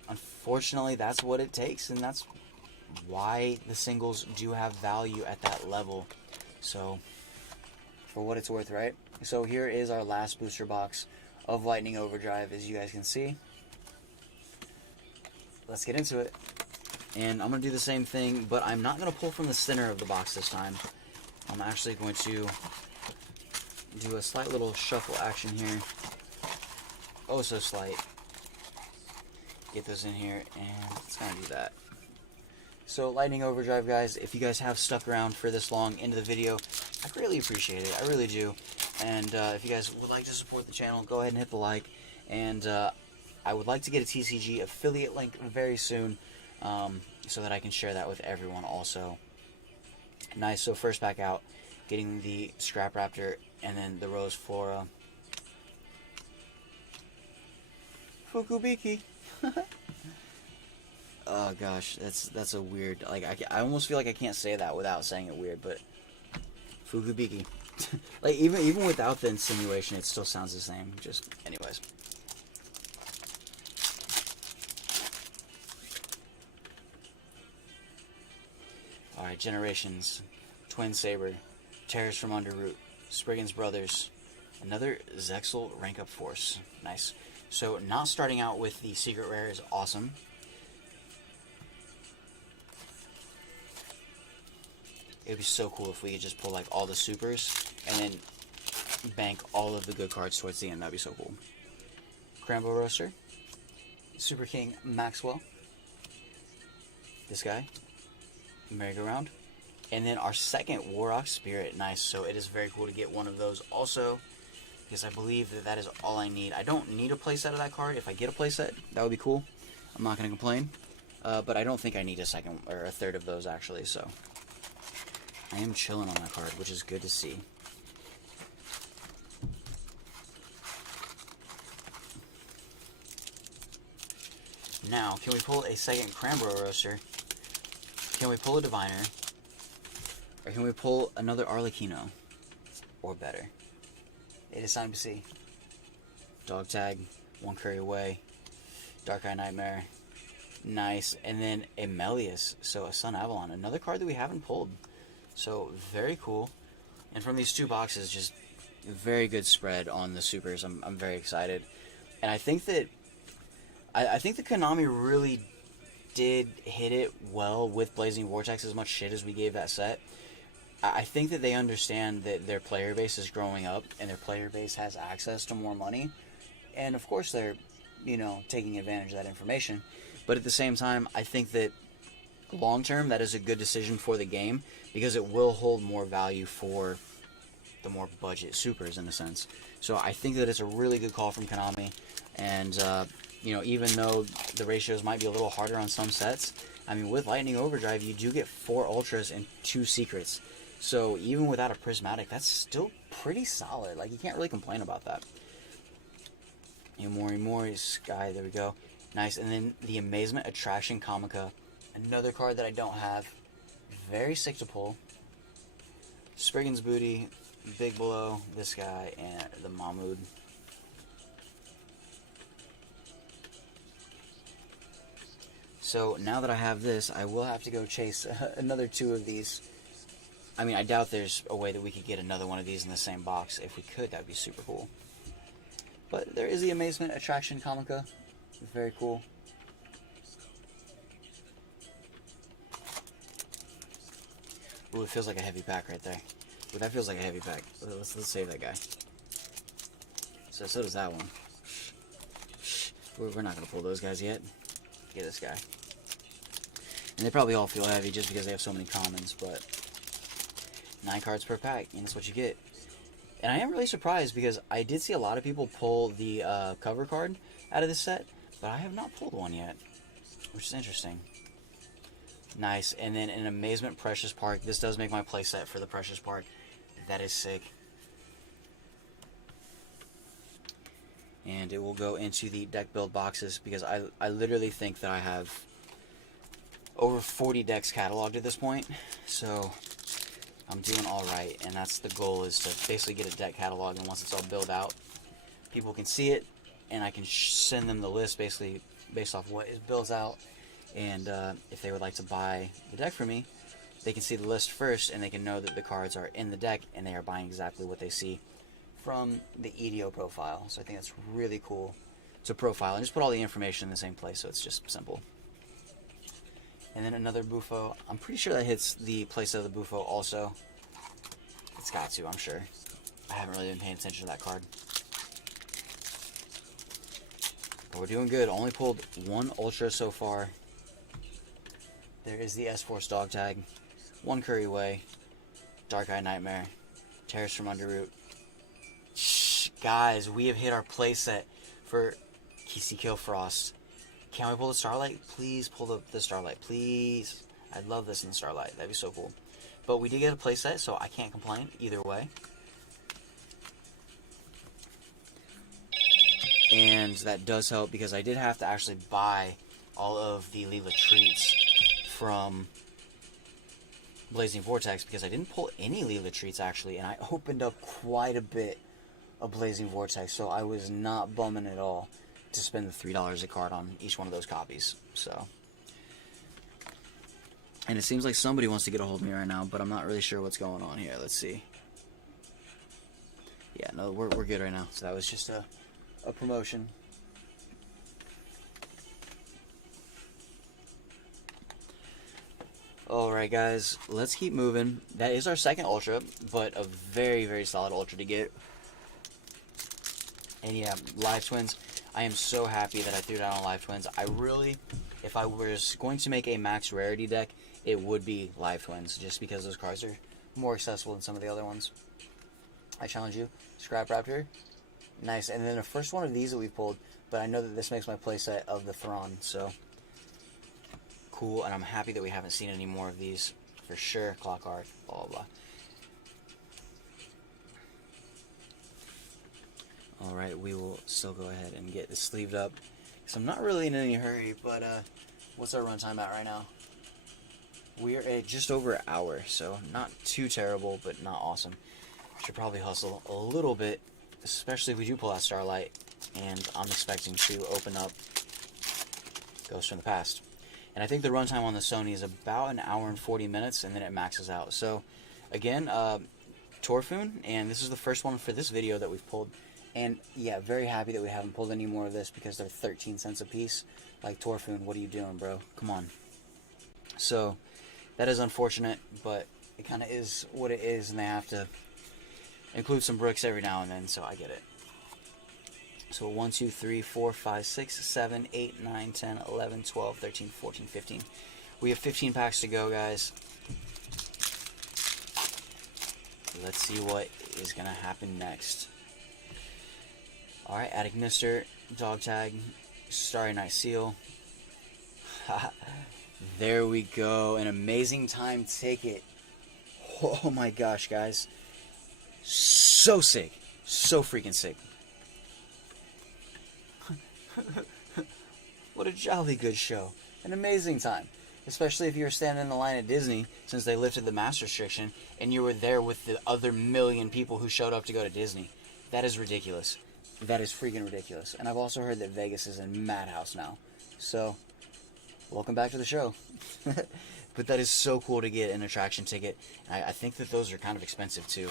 unfortunately, that's what it takes, and that's why the singles do have value at that level. So, for what it's worth, right? So, here is our last booster box of Lightning Overdrive, as you guys can see. Let's get into it. And I'm going to do the same thing, but I'm not going to pull from the center of the box this time. I'm actually going to do a slight little shuffle action here. Oh, so slight. Get those in here, and let's kind of do that. So, Lightning Overdrive, guys, if you guys have stuck around for this long into the video, I greatly appreciate it. I really do. And if you guys would like to support the channel, go ahead and hit the like. And I would like to get a TCG affiliate link very soon, so that I can share that with everyone also. Nice. So first pack out, getting the Scrap Raptor and then the Rose Flora. Fukubiki. Oh gosh, that's a weird, like, I almost feel like I can't say that without saying it weird, but Fukubiki. Like, even without the insinuation, it still sounds the same. Just, anyways. Alright, Generations, Twin Saber, Terrors from Underroot, Spriggan's Brothers, another Zexal Rank Up Force. Nice. So, not starting out with the Secret Rare is awesome. It would be so cool if we could just pull, like, all the supers and then bank all of the good cards towards the end. That would be so cool. Crambo Roaster, Super King Maxwell, this guy, Merry-Go-Round, and then our second Warrock Spirit. Nice. So it is very cool to get one of those also, because I believe that that is all I need. I don't need a playset of that card. If I get a playset, that would be cool. I'm not going to complain. But I don't think I need a second or a third of those, actually, so I am chilling on that card, which is good to see. Now, can we pull a second Cranbro Roaster? Can we pull a Diviner? Or can we pull another Arlecchino? Or better. It is time to see. Dog Tag, One Curry Away, Dark Eye Nightmare. Nice. And then a Melius, so a Sun Avalon. Another card that we haven't pulled. So, very cool. And from these two boxes, just very good spread on the supers. I'm very excited. And I think that I think that Konami really did hit it well with Blazing Vortex, as much shit as we gave that set. I think that they understand that their player base is growing up and their player base has access to more money. And of course they're, you know, taking advantage of that information. But at the same time, I think that long term that is a good decision for the game, because it will hold more value for the more budget supers in a sense. So I think that it's a really good call from Konami. And you know, even though the ratios might be a little harder on some sets, I mean, with Lightning Overdrive, you do get 4 Ultras and 2 Secrets. So even without a Prismatic, that's still pretty solid. Like, you can't really complain about that. Mori Sky, there we go. Nice. And then the Amazement Attraction Comica. Another card that I don't have. Very sick to pull. Spriggan's Booty, Big Below, this guy, and the Mahmood. So now that I have this, I will have to go chase another 2 of these. I mean, I doubt there's a way that we could get another one of these in the same box. If we could, that'd be super cool. But there is the Amazement Attraction Comica. Very cool. Ooh, it feels like a heavy pack right there. Ooh, that feels like a heavy pack. Let's save that guy. So does that one. We're not going to pull those guys yet. Get this guy. And they probably all feel heavy just because they have so many commons, but 9 cards per pack, and that's what you get. And I am really surprised because I did see a lot of people pull the cover card out of this set, but I have not pulled one yet, which is interesting. Nice. And then an Amazement Precious Park. This does make my playset for the Precious Park. That is sick. And it will go into the deck build boxes because I literally think that I have over 40 decks cataloged at this point. So I'm doing alright, and that's the goal, is to basically get a deck catalog, and once it's all built out, people can see it, and I can send them the list basically based off what is built out. And if they would like to buy the deck from me, they can see the list first, and they can know that the cards are in the deck, and they are buying exactly what they see from the EDO profile. So I think that's really cool to profile and just put all the information in the same place, so it's just simple. And then another Bufo. I'm pretty sure that hits the playset of the Bufo also. It's got to, I'm sure. I haven't really been paying attention to that card. But we're doing good. Only pulled 1 Ultra so far. There is the S-Force Dog Tag, 1 Curry Way, Dark Eye Nightmare, Terrors from Underroot. Shh, guys, we have hit our playset for Kisi Killfrost. Can we pull the Starlight? Please pull the Starlight, please. I'd love this in the Starlight. That'd be so cool. But we did get a playset, so I can't complain either way. and that does help because I did have to actually buy all of the Leela treats from Blazing Vortex because I didn't pull any Leela treats actually, and I opened up quite a bit of Blazing Vortex, so I was not bumming at all to spend the $3 a card on each one of those copies. So, and it seems like somebody wants to get a hold of me right now, but I'm not really sure what's going on here. Let's see. Yeah, no, we're good right now. So that was just a promotion. Alright guys, let's keep moving. That is our second Ultra, but a very, very solid Ultra to get. And yeah, Live Twins. I am so happy that I threw down on Live Twins. I really, if I was going to make a max rarity deck, it would be Live Twins, just because those cards are more accessible than some of the other ones. I challenge you. Scrap Raptor. Nice. And then the first one of these that we've pulled, but I know that this makes my playset of the Thrawn, so cool. And I'm happy that we haven't seen any more of these for sure. Clock Art, blah, blah, blah. Alright, we will still go ahead and get this sleeved up. So I'm not really in any hurry, but what's our runtime at right now? We're at just over an hour, so not too terrible, but not awesome. Should probably hustle a little bit, especially if we do pull out Starlight, and I'm expecting to open up Ghost from the Past. And I think the runtime on the Sony is about an hour and 40 minutes, and then it maxes out. So, again, Torfoon, and this is the first one for this video that we've pulled. And yeah, very happy that we haven't pulled any more of this because they're 13 cents a piece. Like, Torfoon, what are you doing, bro? Come on. So, that is unfortunate, but it kind of is what it is, and they have to include some bricks every now and then, so I get it. So 1, 2, 3, 4, 5, 6, 7, 8, 9, 10, 11, 12, 13, 14, 15. We have 15 packs to go, guys. Let's see what is going to happen next. Alright, Attic Mister, Dog Tag, Starry Night Seal. There we go. An amazing time ticket. Oh my gosh, guys. So sick. So freaking sick. What a jolly good show. An amazing time. Especially if you were standing in the line at Disney since they lifted the mask restriction and you were there with the other million people who showed up to go to Disney. That is ridiculous. That is freaking ridiculous. And I've also heard that Vegas is in madhouse now. So, welcome back to the show. But that is so cool to get an attraction ticket. I think that those are kind of expensive too.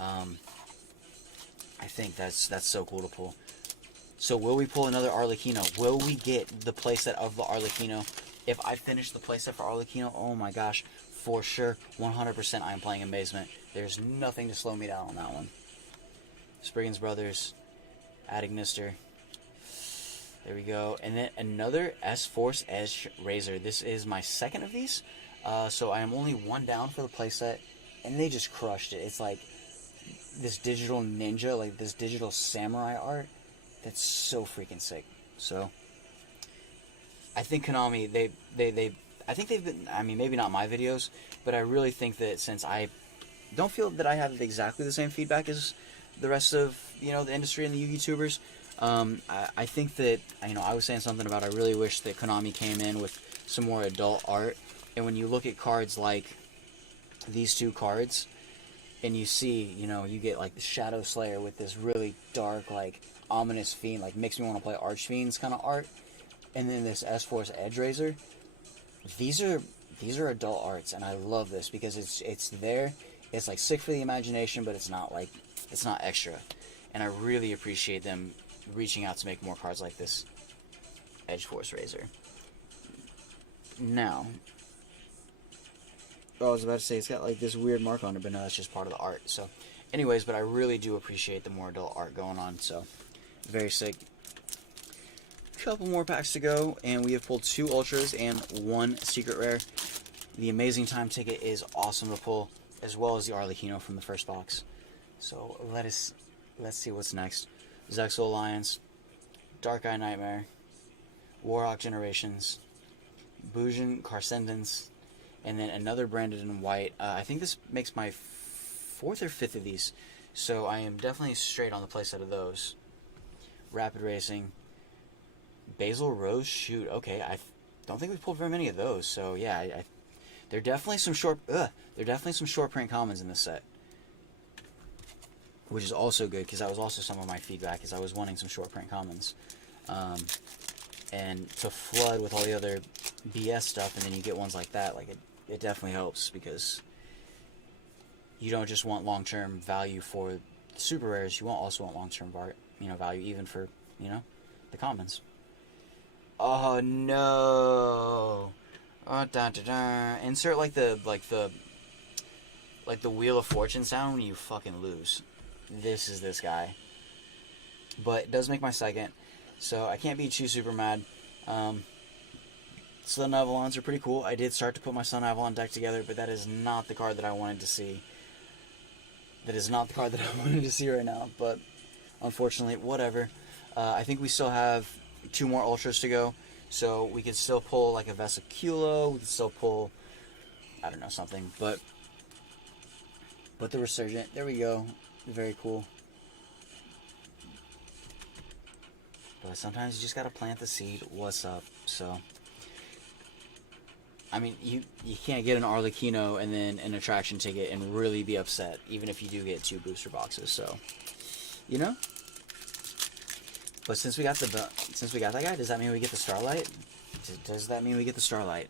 I think that's so cool to pull. So will we pull another Arlecchino? Will we get the playset of the Arlecchino? If I finish the playset for Arlecchino, oh my gosh, for sure, 100% I am playing Amazement. There's nothing to slow me down on that one. Spriggans Brothers, Adignister. There we go. And then another S-Force Edge Razor. This is my second of these. So I am only one down for the playset, and they just crushed it. It's like this digital ninja, like this digital samurai art. That's so freaking sick. So I think Konami, I think they've been, I mean, maybe not my videos, but I really think that since I don't feel that I have exactly the same feedback as the rest of, you know, the industry and the YouTubers, I think that, you know, I was saying something about I really wish that Konami came in with some more adult art. And when you look at cards like these two cards, and you see, you know, you get like the Shadow Slayer with this really dark, like, ominous fiend, like makes me want to play Archfiends kind of art, and then this S-Force Edge Razor. These are adult arts, and I love this because it's there. It's like sick for the imagination, but it's not like, it's not extra. And I really appreciate them reaching out to make more cards like this Edge Force Razor. Now, oh, I was about to say it's got like this weird mark on it, but no, that's just part of the art. So, anyways, but I really do appreciate the more adult art going on. So, very sick. Couple more packs to go, and we have pulled 2 Ultras and 1 Secret Rare. The Amazing Time ticket is awesome to pull, as well as the Arlecchino from the first box. So let's see what's next. Zexal Alliance, Dark Eye Nightmare, Warhawk Generations, Bujin Carscendence, and then another branded in white. I think this makes my 4th or 5th of these, so I am definitely straight on the playset of those. Rapid Racing, Basil Rose Shoot. Okay, I don't think we pulled very many of those. So yeah, there are definitely some short. There are definitely some short print commons in this set, which is also good because that was also some of my feedback. Is I was wanting some short print commons, and to flood with all the other BS stuff, and then you get ones like that. Like it definitely helps because you don't just want long term value for super rares. You also want long term value even for the commons. Oh no! Oh, dun, dun, dun. Insert like the Wheel of Fortune sound when you fucking lose. This is this guy, but it does make my second, so I can't be too super mad. Sun Avalons are pretty cool. I did start to put my Sun Avalon deck together, but that is not the card that I wanted to see. That is not the card that I wanted to see right now, but unfortunately, whatever. I think we still have 2 more Ultras to go, so we could still pull like a Vesiculo, we could still pull, I don't know, something, but the Resurgent, there we go, very cool. But sometimes you just gotta plant the seed, what's up, so. I mean, you can't get an Arlecchino and then an attraction ticket and really be upset, even if you do get 2 booster boxes, so, But since we got that guy, does that mean we get the Starlight? Does that mean we get the Starlight?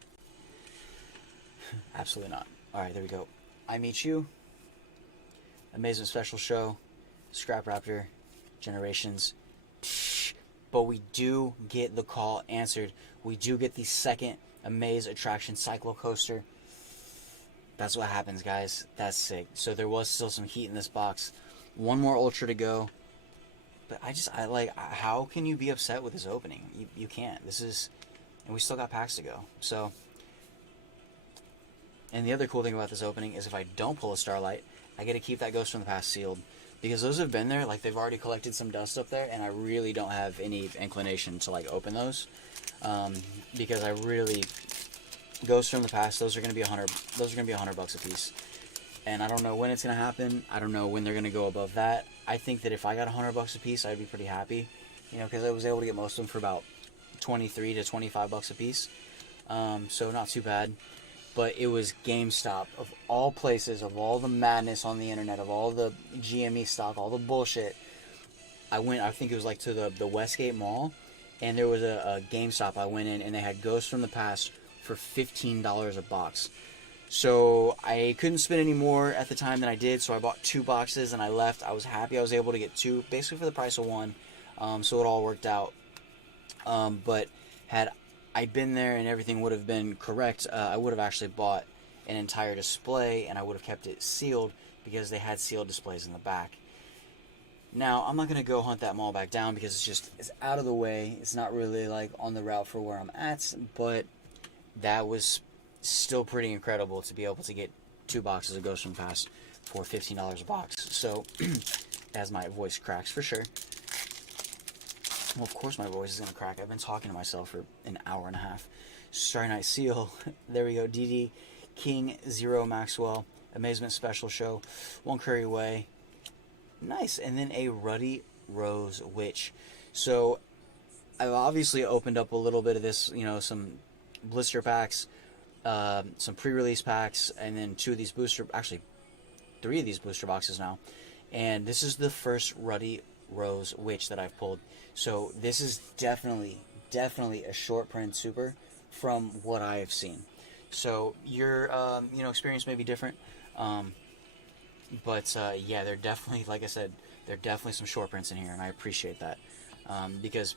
Absolutely not. Alright, there we go. I Meet You, Amazement Special Show, Scrap Raptor, Generations. But we do get the call answered. We do get the second Amaze Attraction Cyclo Coaster. That's what happens, guys. That's sick. So there was still some heat in this box. 1 more Ultra to go. But I like, how can you be upset with this opening? You can't. And we still got packs to go. So, and the other cool thing about this opening is if I don't pull a Starlight, I get to keep that Ghost from the Past sealed. Because those have been there, like they've already collected some dust up there, and I really don't have any inclination to like open those. Because I really, Ghost from the Past, those are going to be $100 a piece. And I don't know when it's going to happen. I don't know when they're going to go above that. I think that if I got $100 a piece, I'd be pretty happy. Because I was able to get most of them for about $23 to $25 a piece. So not too bad. But it was GameStop, of all places, of all the madness on the internet, of all the GME stock, all the bullshit. I think it was like to the Westgate Mall, and there was a GameStop. I went in, and they had Ghosts from the Past for $15 a box. So I couldn't spend any more at the time than I did, so I bought 2 boxes and I left. I was happy I was able to get 2, basically for the price of 1, so it all worked out. But had I been there and everything would have been correct, I would have actually bought an entire display and I would have kept it sealed because they had sealed displays in the back. Now, I'm not going to go hunt that mall back down because it's out of the way. It's not really like on the route for where I'm at, but that was still pretty incredible to be able to get 2 boxes of Ghost from the Past for $15 a box. So, as my voice cracks for sure. Well, of course my voice is going to crack. I've been talking to myself for an hour and a half. Starry Night Seal. There we go. DD King Zero Maxwell. Amazement Special Show. One Curry Way. Nice. And then a Ruddy Rose Witch. So, I've obviously opened up a little bit of this, some blister packs, some pre-release packs, and then 3 of these booster boxes now. And this is the first Ruddy Rose Witch that I've pulled. So this is definitely a short print super from what I have seen. So your experience may be different, but yeah, they're definitely, like I said, there are definitely some short prints in here, and I appreciate that, because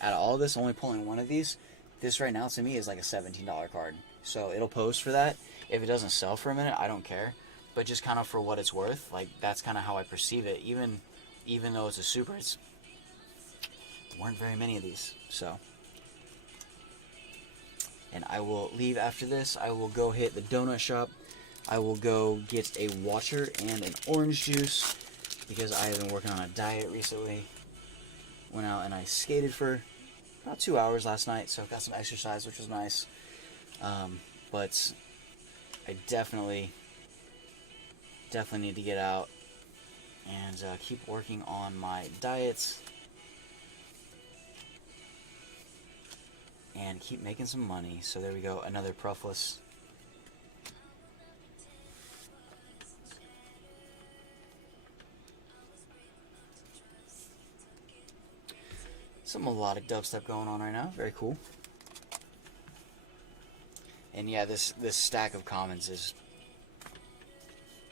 out of all of this, only pulling 1 of these, this right now to me is like a $17 card. So it'll pose for that. If it doesn't sell for a minute, I don't care. But just kind of for what it's worth, like that's kind of how I perceive it. Even though it's a super, there weren't very many of these. So, and I will leave after this. I will go hit the donut shop. I will go get a water and an orange juice because I have been working on a diet recently. Went out and I skated for about 2 hours last night, so I got some exercise, which was nice. But I definitely need to get out and keep working on my diets and keep making some money. So there we go, another Pruffless. Some melodic dubstep going on right now. Very cool. And yeah, this stack of commons is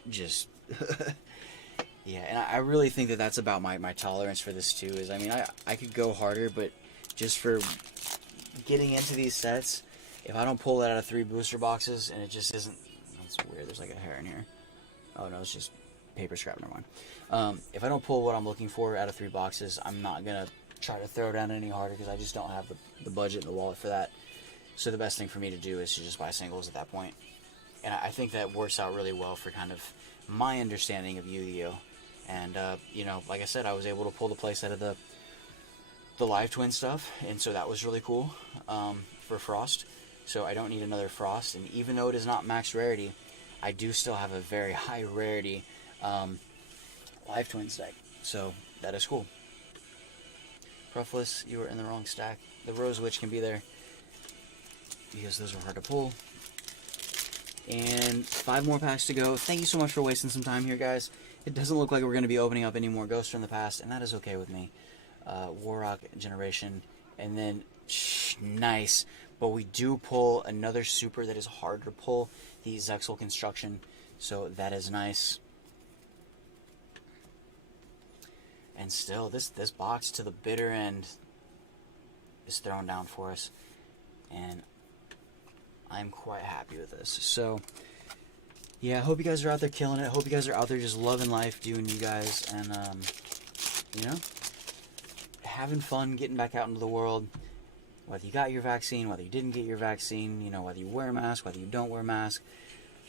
just yeah, and I really think that that's about my tolerance for this too. Is, I mean, I could go harder, but just for getting into these sets, if I don't pull it out of 3 booster boxes and it just isn't, that's weird, there's like a hair in here. Oh no, it's just paper scrap, never mind. If I don't pull what I'm looking for out of 3 boxes, I'm not gonna try to throw down any harder because I just don't have the budget and the wallet for that. So the best thing for me to do is to just buy singles at that point. And I think that works out really well for kind of my understanding of Yu-Gi-Oh! And, you know, like I said, I was able to pull the playset of the live twin stuff, and so that was really cool for Frost. So I don't need another Frost, and even though it is not max rarity, I do still have a very high rarity live twins deck. So that is cool. Pruffless, you were in the wrong stack. The Rose Witch can be there because those are hard to pull. And 5 more packs to go. Thank you so much for wasting some time here, guys. It doesn't look like we're going to be opening up any more Ghosts from the Past, and that is okay with me. Warrock Generation, and then nice. But we do pull another super that is hard to pull, the Zexal Construction, so that is nice. And still, this box to the bitter end is thrown down for us, and I'm quite happy with this. So, yeah, I hope you guys are out there killing it. I hope you guys are out there just loving life, doing you guys, and, you know, having fun, getting back out into the world. Whether you got your vaccine, whether you didn't get your vaccine, you know, whether you wear a mask, whether you don't wear a mask,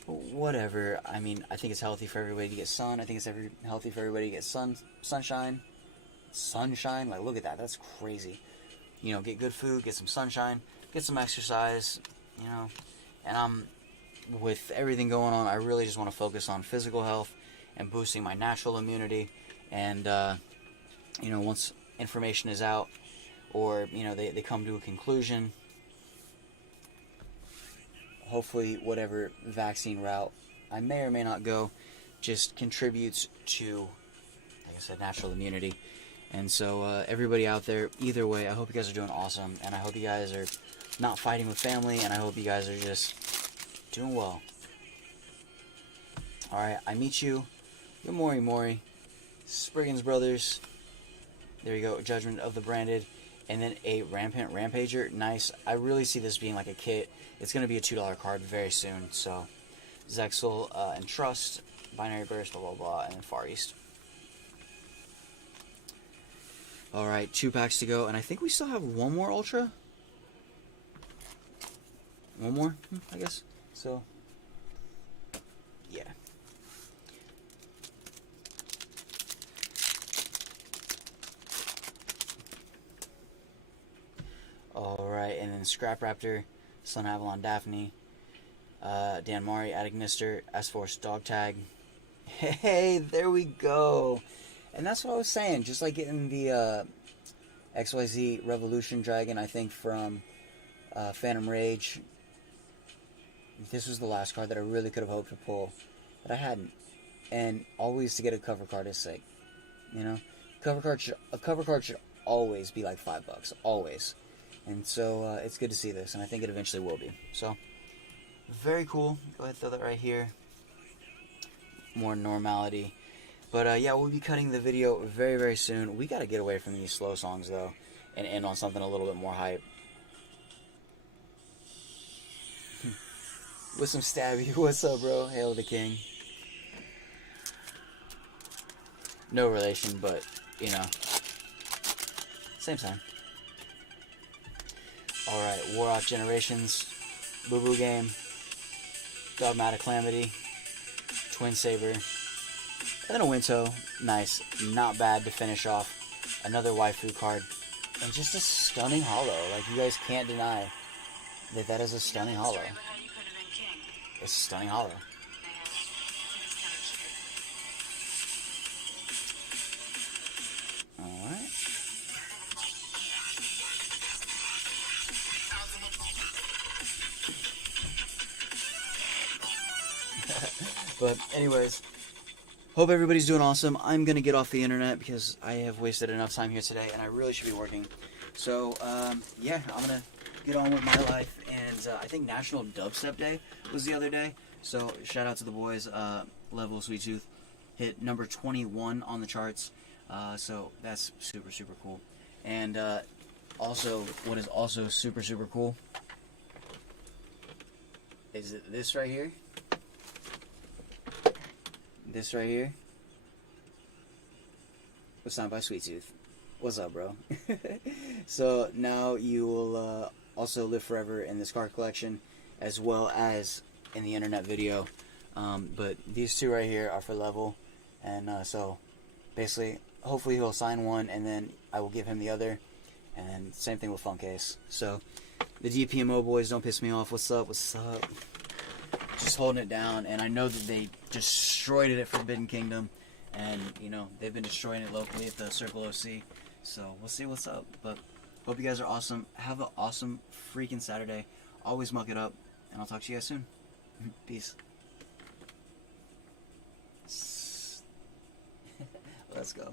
whatever. I mean, I think it's healthy for everybody to get sun. I think it's healthy for everybody to get sunshine. Sunshine, like, look at that. That's crazy. You know, get good food, get some sunshine, get some exercise, you know. And with everything going on, I really just want to focus on physical health and boosting my natural immunity. And, you know, once information is out, or, you know, they come to a conclusion, hopefully whatever vaccine route I may or may not go just contributes to, like I said, natural immunity. And so everybody out there, either way, I hope you guys are doing awesome, and I hope you guys are not fighting with family, and I hope you guys are just doing well. Alright, I meet you, your Mori, Spriggans Brothers, there you go, Judgment of the Branded, and then a Rampant Rampager. Nice. I really see this being like a kit. It's going to be a $2 card very soon. So, Zexal and Trust, Binary Burst, blah, blah, blah, and then Far East. Alright, 2 packs to go, and I think we still have one more Ultra. One more, I guess. So, yeah. Alright, and then Scrap Raptor, Sun Avalon Daphne, Dan Mari, Adagnister, S-Force Dog Tag. Hey, there we go. And that's what I was saying, just like getting the XYZ Revolution Dragon, I think, from Phantom Rage. This was the last card that I really could have hoped to pull, but I hadn't. And always to get a cover card is sick. You know? A cover card should always be like $5, always. And so it's good to see this, and I think it eventually will be. So, very cool. Go ahead and throw that right here. More normality. But yeah, we'll be cutting the video very, very soon. We got to get away from these slow songs, though, and end on something a little bit more hype. With some Stabby. What's up, bro? Hail the King. No relation, but, you know, same sign. Alright, Warrock Generations, Boo Boo Game, Dogmatic Calamity, Twin Saber, and then a Winto. Nice. Not bad to finish off. Another waifu card. And just a stunning holo. Like, you guys can't deny that that is a stunning holo. It's a stunning holo. Alright. But anyways, hope everybody's doing awesome. I'm going to get off the internet because I have wasted enough time here today, and I really should be working. So, yeah, I'm going to get on with my life. And I think National Dubstep Day was the other day. So, shout out to the boys. Level Sweet Tooth hit number 21 on the charts. So, that's super, super cool. And also, what is also super, super cool is this right here. This right here was signed by Sweet Tooth. What's up, bro? So now you will also live forever in this card collection, as well as in the internet video. But these two right here are for Level, and so basically, hopefully he'll sign one, and then I will give him the other. And same thing with Funkcase. So the DPMO boys, don't piss me off. What's up? What's up? Just holding it down, and I know that they destroyed it at Forbidden Kingdom, and you know they've been destroying it locally at the Circle OC. So we'll see what's up. But hope you guys are awesome. Have an awesome freaking Saturday. Always muck it up, and I'll talk to you guys soon. Peace. Let's go.